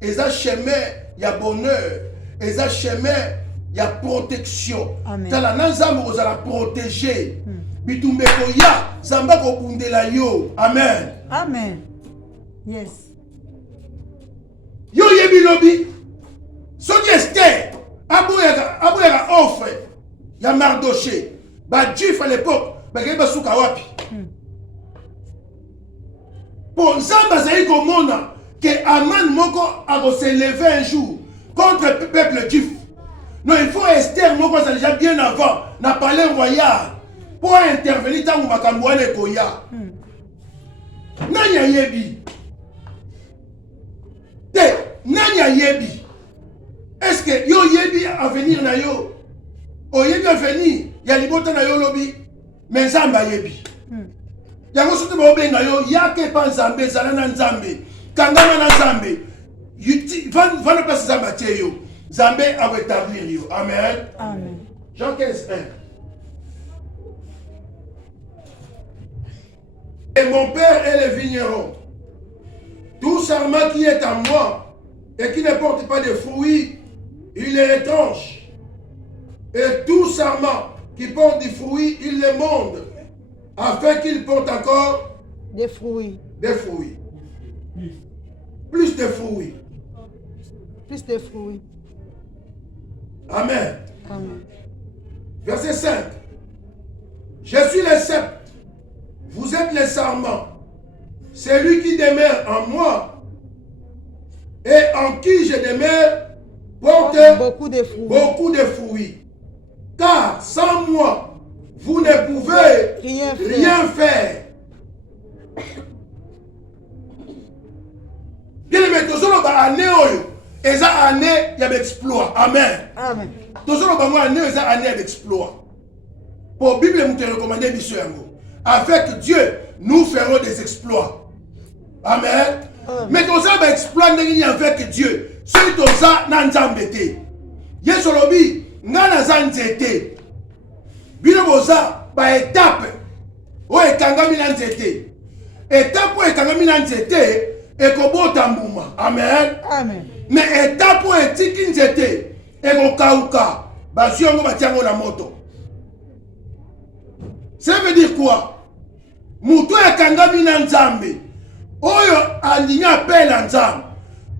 Eza chemin ya bonheur. Eza chemin ya protection. Amen. Tala na nzambe ozala protéger. Bitumbe koya nzambe kobundela yo. Amen. Amen. Yes. Yo yebi lobi soki Esther aboyaka offre ya Mardoché ba juif à l'époque bakei basuka wapi po nzambe azali komona que Aman moko akoselever un jour contre le peuple juif. Non, il faut Esther moko ça déjà bien avant na palais royal pour intervenir tango makambo wana ekoya. Nani ayebi te nani ayebi? Est-ce que yo yebi avenir na yo? O yebi avenir ya libota na yo lobi mais nzambe ayebi. Yango soki baobenga yo yake pa nzambe ezala na nzambe kangama na nzambe vana place nzambe atie yo nzambe akoétablir yo. Amen. Amen. Jean 15:1. Et mon père est le vigneron. Tout sarment qui est en moi et qui ne porte pas de fruits, il les retranche. Et tout sarment qui porte des fruits, il les monde, afin qu'il porte encore des fruits. Des fruits. Plus de fruits. Plus de fruits. Amen. Amen. Verset 5. Je suis le sceptre. Vous êtes les sarments. Celui qui demeure en moi et en qui je demeure porte beaucoup de fruits. Beaucoup de fruits. Car sans moi, vous ne pouvez rien faire. Bien aimé, tous les année eza année y a d'exploit. Amen. Amen. Tous les année eza année d'exploit. Pour Bible nous te recommander biso yango. Avec Dieu, nous ferons des exploits. Amen. Mais tous les exploits avec Dieu. Si tous les na nzambe te. Yesu lobi ngana za nzete. Bino boza ba étape. O ekangami na nzete. Étape o ekangami na nzete ekobota mbuma. Amen. Amen. Mais étape o etiki nzete ekokauka. Bazwi yango batiango na moto. Ça veut dire quoi? Mutu ekangami na nzambe. Oyo andinga appela nzambe.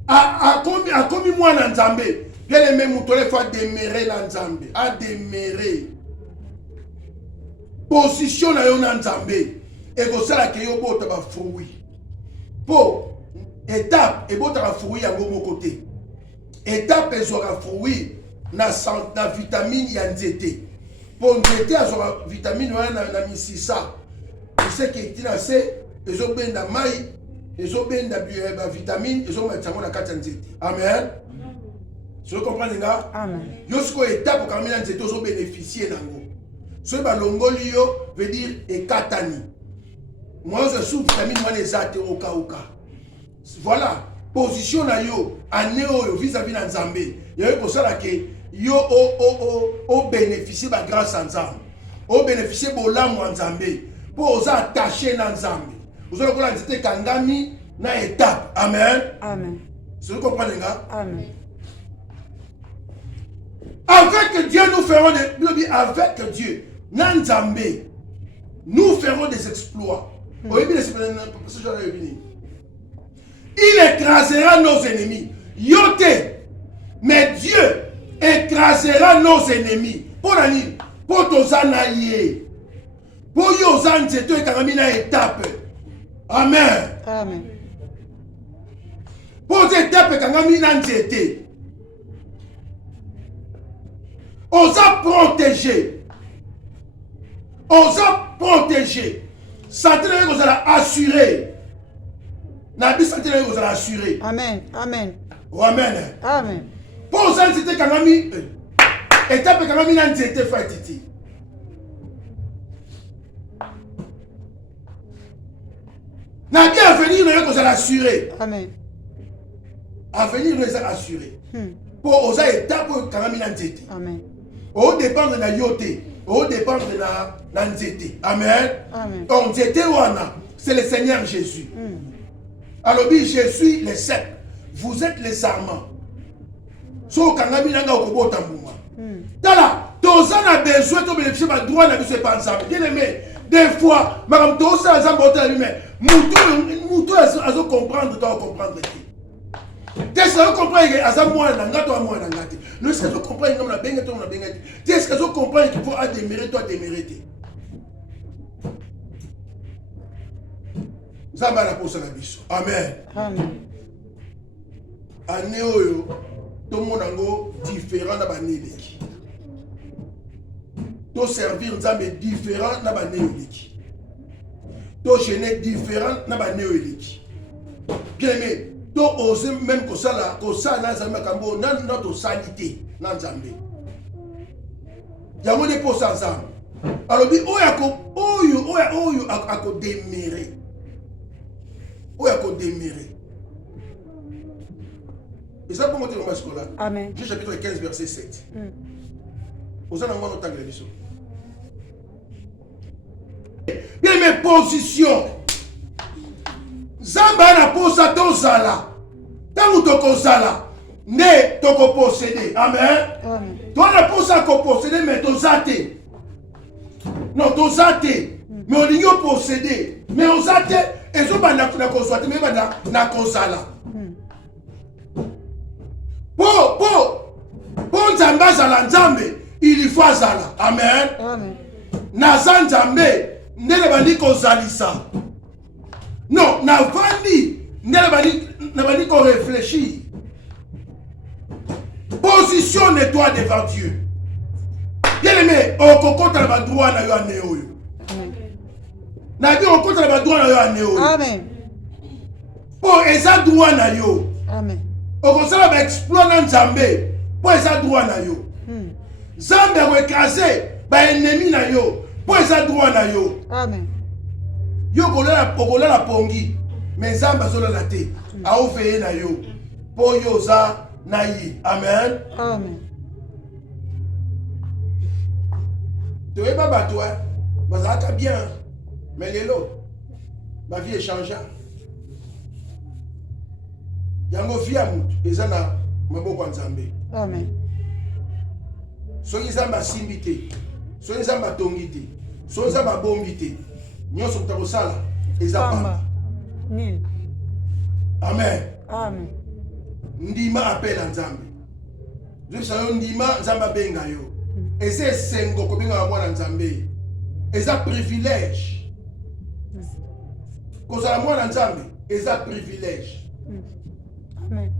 Akomi mwana nzambe. Bien aimé, mutu le faut demeurer na nzambe. A demeurer. Position na yo na nzambe. Ekosala ke yo bota ba fruit. Po étape ebota ba fruit yango moko te. Étape ezora fruit na vitamine ya nzete. Pour nzete azora vitamine wana na misisa. C'est que tu sais, ils ont bien de maïs, ils ont bien de vitamines, ils ont bien de kati nzete. Amen. Tu comprends nga? Amen. Yosko étape quand même nzete ils ont bénéficié nango. Ce balongoli yo veut dire ekatani. Moi je sous vitamine wana ezate oka. Voilà, position na yo aneo yo vis-à-vis na Nzambe. Yo ko sala ke yo o bénéficier ba grâce à Nzambe. O bénéficier bolamu Nzambe. Pour oser attacher dans Nzambe. Vous allez voir nzete kangami na étape. Amen. Amen. Vous comprenez nga? Amen. Avec Dieu nous ferons des avec Dieu na Nzambe nous ferons des exploits. Il écrasera nos ennemis. Yote. Mais Dieu écrasera nos ennemis. Pour l'année, pour tozanaye. Pour yo zanzeto ekangami na étape. Amen. Amen. Pour cette étape ekangami na nzete. Osa protéger. Osa protéger. Santé na yo kozala assuré. Na bi santé na yo kozala assuré. Amen. Amen. Oh, amen. Amen. Pour zanzete ekangami étape ekangami na nzete fatiti. Na bien avenir nous sommes assurés. Amen. Avenir nous est assuré. pour osa étape pour kangamina nzete. Amen. Au dépendre na yote, au dépendre na nzete. Amen. Amen. Donc nzete wana, c'est le Seigneur Jésus. Alors dit je suis le cep, vous êtes les sarments. So kangamina nga okobota mbuma. Tala, toza na besoin to bénéficier ba droit na biso pas ensemble. Bien aimé, des fois, madame toza ensemble ota lui mais muto azo comprendre toi comprendre qui. Est-ce que vous comprenez que Azam moi n'angato moi n'angati. Est-ce que vous comprenez comme la benga to na benga. Est-ce que vous comprenez qu'il faut démériter toi démériter. Zamba la posa na biso. Amen. Amen. Année oyo tout le monde ango différent na baneleki. To servir nzambe différent na baneleki. To gêner différent na baneleki. Bien aimé. Donc, oser même que ça là, que ça n'a jamais cambo, n'a notre salité, n'a jamais. Y'a des postes ensemble. Alors, dit, oyo, à quoi démérer. Oyo, à quoi démérer. Et ça, pour monter dans ma scolaire. Amen. J'ai chapitre 15, verset 7. Vous allez voir notre angle de ça. Bien, mes positions. Zamba na posa tozala. Tangu toko zala. Ne toko posséder. Amen. Amen. Toi na posa ko posséder mais tozate. Non tozate. Mais on dit posséder. Mais on zate et zo ba na kozate mais ba na kozala. Po nzamba zala nzambe il faut zala. Amen. Amen. Na nzambe ndele bandi kozalisa. Non, n'avandi, n'avandi qu'on réfléchit. Positionne-toi devant Dieu. Bien aimé, au coco t'as le droit na yo anéo. Na dit au coco t'as le droit na yo anéo. Amen. Pour esa droit na yo. Amen. Au coco ça va exploiter dans Zambé. Pour esa droit na yo. Zambé va écraser ba ennemi na yo. Pour esa droit na yo. Amen. Yo kola la pongi mais Zamba zola la te a ofeye na yo po yo za na yi. Amen. Amen. Tu es pas toi bazaka bien mais lelo ma vie est changée. Yango vie a mutu ezana maboko nzambe. Amen. Soki Zamba simbi te, soki Zamba tongi te, soki Zamba bombi te. Nyonso kutakosala ezapamba. Nil. Amen. Amen. Ndima appelle nzambe. Je sais ndima nzamba benga yo. Eze sengo ko benga mwana nzambe. Eza privilège. Ko za mwana nzambe, eza privilège. Amen.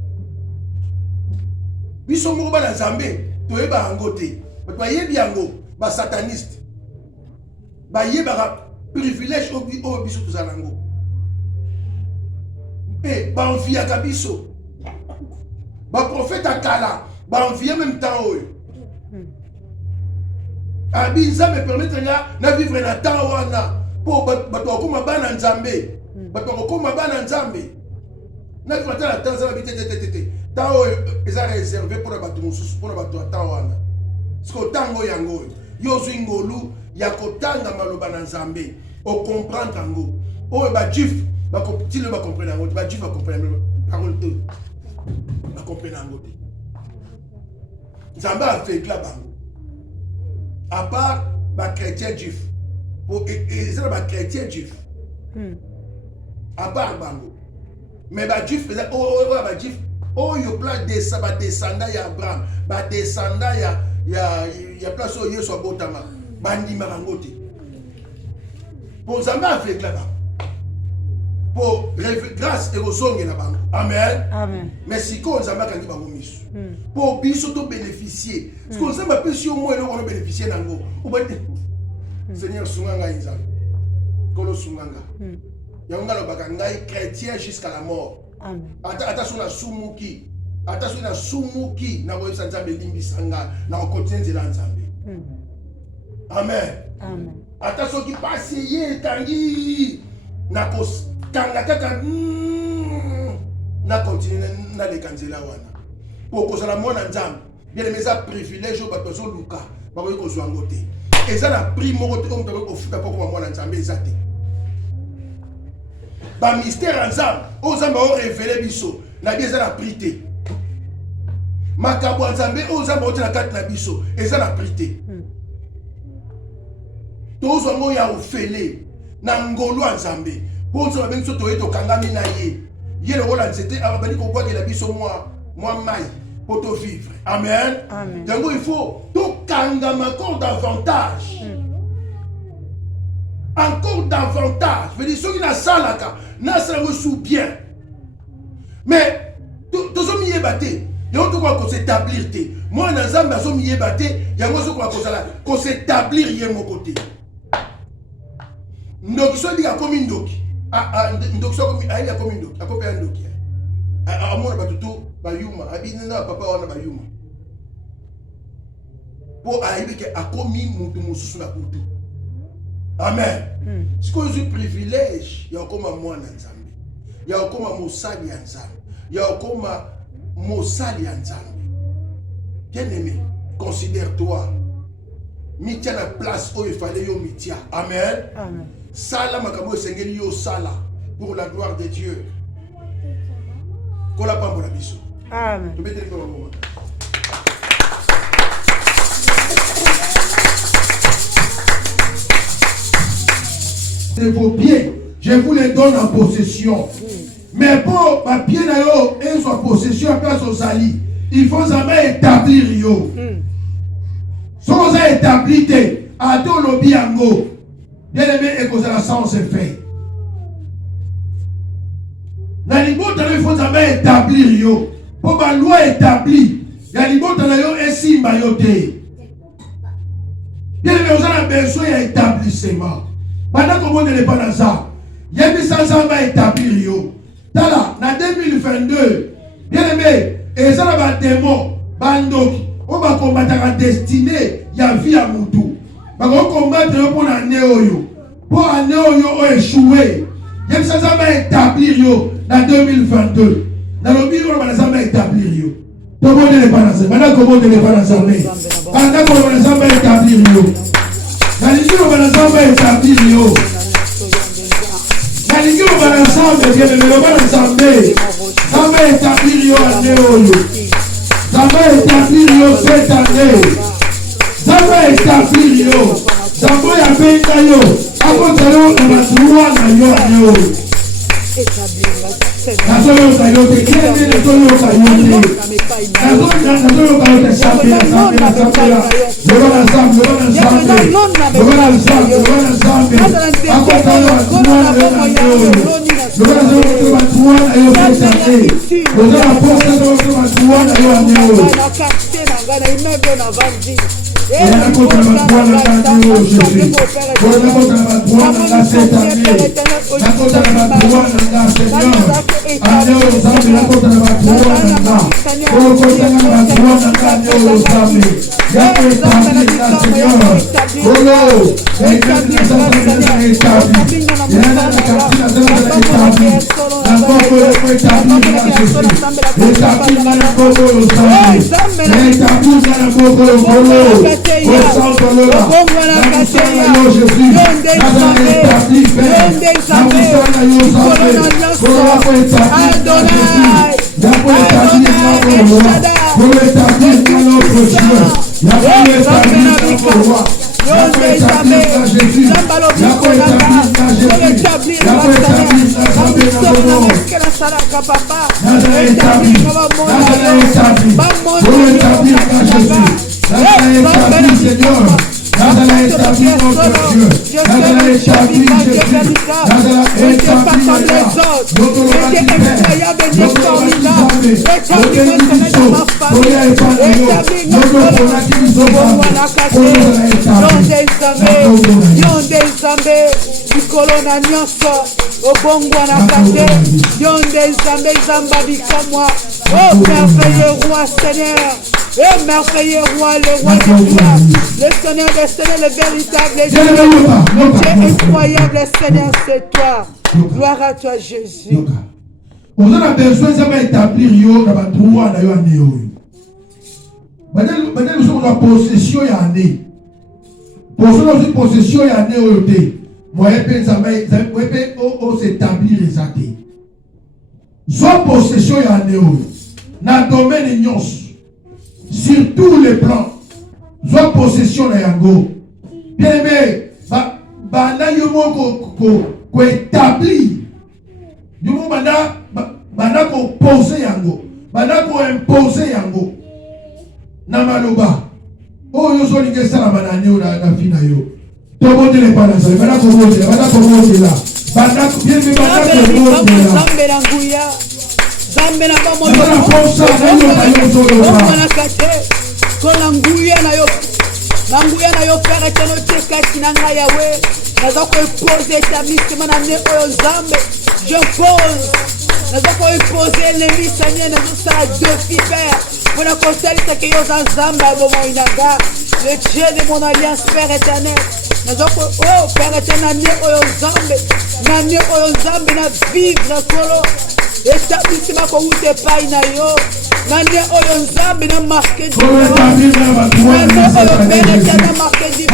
Biso mo ba nzambe, toyeba yango te. Ba yebi yango ba sataniste. Ba yeba privilège au biso tozanango. Et ba envia kabiso. Ba prophète akala, ba envia même temps oyo. Abiza me permettre na vivre na temps wana pour bato koma bana nzambe. Bato koma bana nzambe. Na vivre na temps za bitete. Temps oyo eza réservé pour bato mususu pour bato temps wana. Siko tango yango yo zwingolu ya kotanga maloba na nzambe o comprendre tango o ba jif ba koptile ba comprendre ngo ba jif ba comprendre parole de ba comprendre ngo te nzambe a fait là bango à part ba chrétien jif pour et ça ba chrétien jif à part bango mais ba jif ba jif o yo plan de ça ba descendant ya Abraham ba descendant ya place o yeso botama bandi marangote pour Zamba avec là-bas pour grâce et rozonge na bango. Amen. Amen. Merci ko Zamba kangi bango misu pour biso to bénéficier parce que Zamba peut si au moins on bénéficier nango ou Seigneur sunganga inzalo kolo sunganga yanga lo bakangai chrétien jusqu'à la mort. Amen. Ata suna sumuki ata suna sumuki na ko Nzambe limbisanga na ko continuer nzela Nzambe. Amen. Amen. Ata soki pasi ye tangi na kanga kaka na continue na le kanzela wana. pour que la mona nzambe bien aimé ça privilège ba to so luka ba ko zo ngote et ça la prix mo ko on ko futa ko mona nzambe ezate ba mystère nzambe o nzambe o révéler biso na bien ça la prité makabo nzambe o nzambe o tena kati na biso et ça la prité to zo ngo ya ofele na ngolo nzambe po nzambe ben so to eto kangami na ye le rôle c'était abani ko kwa la biso moi mai pour te vivre. Amen. Amen. Donc il faut tout kangama encore davantage. Encore davantage. Je veux dire ceux qui na salaka na sala sou bien. Mais tout zo miye baté. Yo to ko s'établir té. Moi na nzambe zo miye baté, yango zo ko s'établir yé mon côté. Ndoki so di comme ndoki. Ndoki so comme ayi comme ndoki. Akope ndoki. Amona batutu bayuma abinina papa wana bayuma. Po ayibi ke akomi mutu mususu na kutu. Amen. C'est quoi ce privilège? Il y a comme moi na nzambe. Il y a comme mosali ya nzambe. Il y a comme mosali ya nzambe. Bien-aimé, considère-toi. Mitia na place où il fallait yo mitia. Amen. Amen. Sala makamo sengeli yo sala pour la gloire de Dieu. Kola pambo la biso. Amen. Tu peux dire comment moment. De vos pieds, je vous les donne en possession. Mais pour ma pied na yo et soit possession à place aux alliés, il faut jamais établir yo. Sans établir à tout le biango. Bien aimé et cause la sens est fait. Dans les mots, il faut jamais établir yo. Pour ma loi établie, il y a des mots dans yo et si mayoté. Bien aimé, on a besoin d'établissement. Pendant que monde n'est pas dans ça, il y a mis ça va établir yo. Tala, en 2022, bien aimé, et ça va démon, bandoki, on va combattre la destinée, il y a vie à Moutou. On va combattre pour l'année oyo. Pour l'année oyo échoué. Il y a ça va établir yo en 2022. Dans le bureau, on va établir yo. Tout le monde n'est pas dans ça. Pendant que le monde n'est pas dans ça. Pendant que le monde va établir yo. Dans le bureau, on va établir yo. Dans le bureau, on va établir yo année oyo. Ça va établir yo cette année. Ça va établir yo. Ça va établir yo. Avant de l'eau, on va trouver yo année oyo. Oh merveilleux roi Seigneur, et merveilleux roi, le roi des rois, le Seigneur des Seigneurs, le véritable Dieu, le Dieu incroyable Seigneur, c'est toi. Gloire à toi Jésus. On a besoin d'établir yo dans la droit na yo année. nous sommes en possession et année. Possession et année au thé. Moi, je s'établir les athées. Soit possession et année au dans le domaine de Nyons, sur tous les plans. Soit possession et yango. Bien aimé, bana yomo ko établir. Yomo bana ko poser yango. Bana ko imposer yango. Namaloba. Oh yo so linge sala banani o na fina yo. Tobo de pas dans ça. Bana ko mote là. Bana ko bien me bana ko mote là. Zambe na nguya. Zambe na ba mo. Bana fonsa na yo so lo. Bana kate. Ko na nguya na yo. Na nguya na yo pere teno teka kinanga yawe. Nazo ko poser établissement na ne o zambe. Je pose. Nazo ko poser les misanye nazo sa défi père. Pour la constance que yo zamba bomo inaga. Le Dieu de mon alliance Père éternel. Nazoko oh Père éternel ni oyo zambe. Na ni oyo zambe na vivre kolo. Établissement ko ute pa ina yo. Na ni oyo zambe na marqué du. Na ni oyo Père éternel marqué du.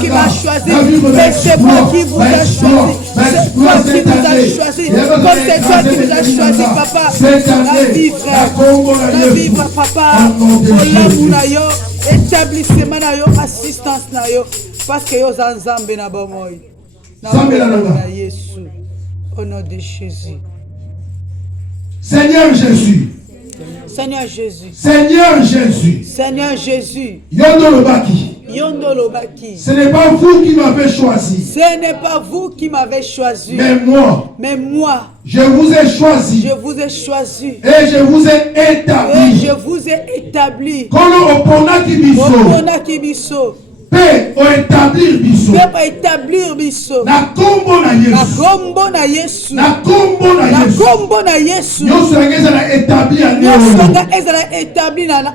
Qui m'a choisi, mais c'est moi qui vous a choisi. C'est toi qui vous a choisi. Comme c'est toi qui nous a choisi, papa. La vivre, papa. Pour l'amour, établissement, assistance, parce que yo zanzambe na bomoy. Na Jésus. Au nom de Jésus. Seigneur Jésus. Seigneur Jésus. Seigneur Jésus. Seigneur Jésus. Yondolobaki. Yondolobaki. Ce n'est pas vous qui m'avez choisi. Ce n'est pas vous qui m'avez choisi. Mais moi. Mais moi. Je vous ai choisi. Je vous ai choisi. Et je vous ai établi. Et je vous ai établi. Kono oponaki biso. Oponaki biso. Pe o établir biso. Pe o établir biso. Na kombo na Yesu. Na kombo na Yesu. Na kombo na Yesu. Na kombo na Yesu. Nyonso na établi en ezala établi na na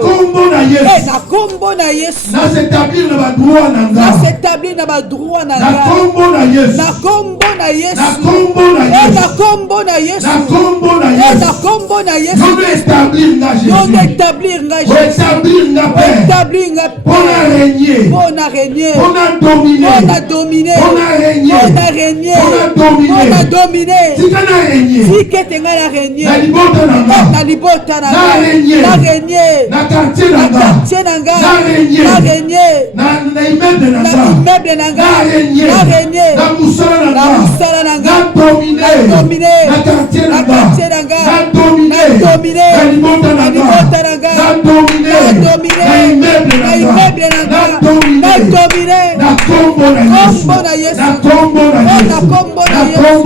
kombo na Yesu. Na kombo na Yesu. Na s'établir na ba droit na nga. Na s'établir na ba droit na nga. Na kombo na Yesu. Na kombo na Yesu. Na kombo na Yesu. Na kombo na Yesu. Na kombo na Yesu. Na kombo na Yesu. Nous établir na Jésus. Nous établir na Jésus. Établir na Père. Établir na Père. Pour régner. On a régné. On a dominé. On a dominé. On a régné. On a régné. On a dominé. On a dominé. Si tu as régné. Si que tu as régné. Na libota nanga. Na libota nanga. Na régné. Na régné. Na quartier nanga. Na quartier nanga. Na régné. Na régné. Na immeuble nanga. Na immeuble nanga. Na régné. Na régné. Na musala nanga. Na musala nanga. Na dominé. Na dominé. Na quartier nanga. Na quartier nanga. Na dominé. Na dominé. Na libota nanga. Na libota nanga. Na dominé. Na dominé. Na immeuble nanga. Na immeuble nanga. Na dominé. Na dominé. Na kombo na Yesu. Na kombo na Yesu. Na kombo na Yesu. Na kombo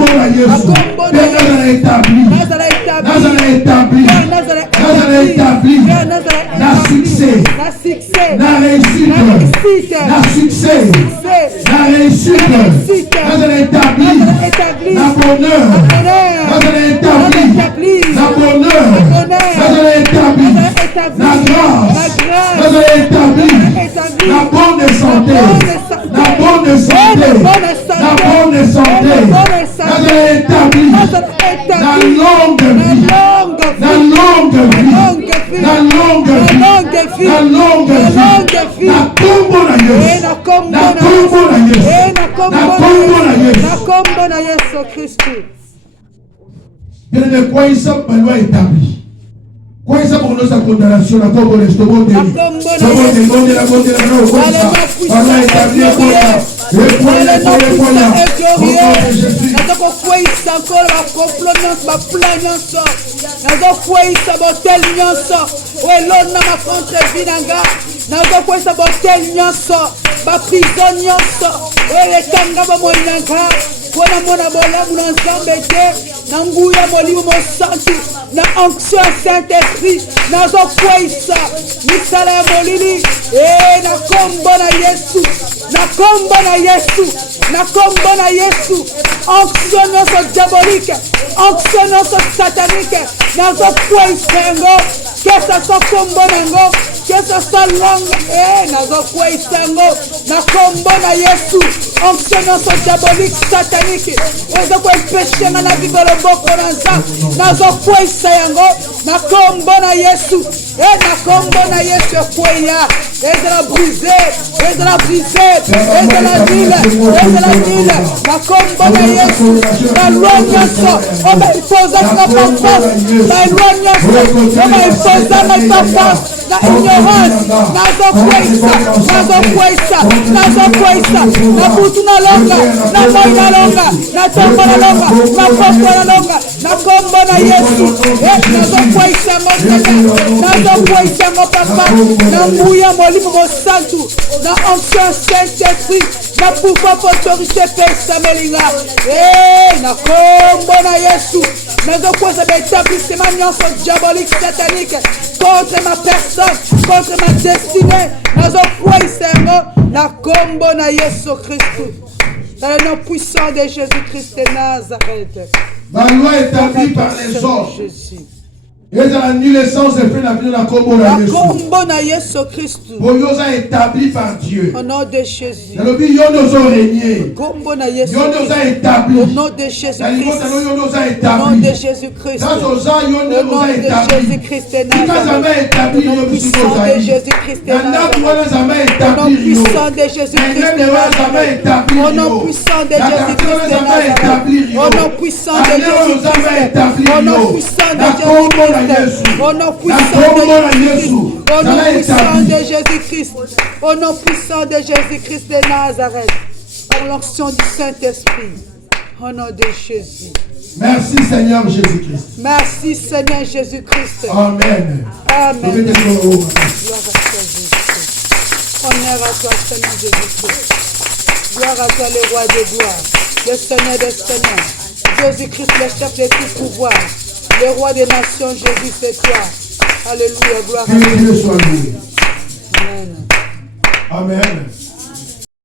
na Yesu. Na kombo na Yesu. Nazala établi. Nazala établi. Nazala établi. Nazala établi. Na succès. Na succès. Na réussite. Na réussite. Na succès. Na réussite. Nazala établi. Nazala établi. Na bonheur. Na bonheur. Nazala établi. Nazala établi. Na bonheur. Na bonheur. Nazala établi. Nazala établi. Na grâce. Na grâce. Nazala établi. Établi. La bonne santé. La bonne santé. La bonne santé. Nazala établi. La longue vie. La longue vie. La longue vie. La longue vie. Na kombo na Yesu. Na kombo na Yesu. Na kombo na Yesu. Na kombo na Yesu Kristo. Bien aimé, quoi il s'appelle la loi établie. Quoi il s'appelle notre condamnation la kombo de ce monde. La kombo de monde la monde la non quoi ça. Allah établi quoi là. Nazoko kweyisa nkolo bakomplo nyonso baplan nyonso nazokweyisa botel nyonso welona makontre vi na nga nazokweyisa botel nyonso baprizo nyonso eletanga bamoinanga mpona mona bolamu na nzambe te na nguya molimo mosantu na onction ya Saint-Esprit nazokweyisa misala ya molili na kombo na Yesu na kombo na Yesu na kombo na Yesu onction nyonso diabolique onction nyonso satanique nazokweyisa yango kesa so kombo nango kesa so longa nazokweyisa yango na kombo na Yesu onction nyonso diabolique satanique ezokwepeshenga na bibolo boko na nzambe nazokweyisa yango na kombo na Yesu na kombo na Yesu ekweya ezala brise ezala brise ezala nile na kombo na Yesu na loi nyonso obaipozaka pa force na loi nyonso obaipozaka pa force na ignorance nazokweyisa na butu na longa na moi na longa na tombo na longa na poko na longa na kombo na Yesu nazokweyisa ngo papa na nguya molimo mosantu na onction Saint-Esprit na pouvoir autorité pesa melinga na kombo na Yesu nazokweza l'établissement nyonso diabolique satanique contre ma personne contre ma destinée nazokweyisa yango na kombo na Yesu Christ dans le nom puissant de Jésus-Christ de Nazareth. La loi établie par les hommes. Et dans la naissance et la vie de la combo na Yesu Christ. Boyoza établi par Dieu. Au nom de Jésus. Le yonozo régné. Combo na Yesu. Yonoza établi. Au nom de Jésus Christ. Au nom de Jésus Christ. Au nom de Jésus Christ. Au nom puissant de Jésus Christ. Au nom puissant de Jésus Christ. Au nom puissant de Jésus Christ. Au nom puissant de Jésus Christ. Au nom puissant de Jésus Christ. Au nom puissant de Jésus-Christ, au nom puissant de Jésus-Christ de Nazareth, par l'onction du Saint-Esprit, au nom de Jésus. Merci Seigneur Jésus-Christ. Merci Seigneur Jésus-Christ. Amen. Amen. Gloire à toi Jésus-Christ. Honneur à toi Seigneur Jésus-Christ. Gloire à toi le roi des gloires, le Seigneur des seigneurs, Jésus-Christ le chef de tout pouvoir. Le roi des nations, Jésus, c'est toi. Alléluia, gloire à Dieu. Amen. Amen.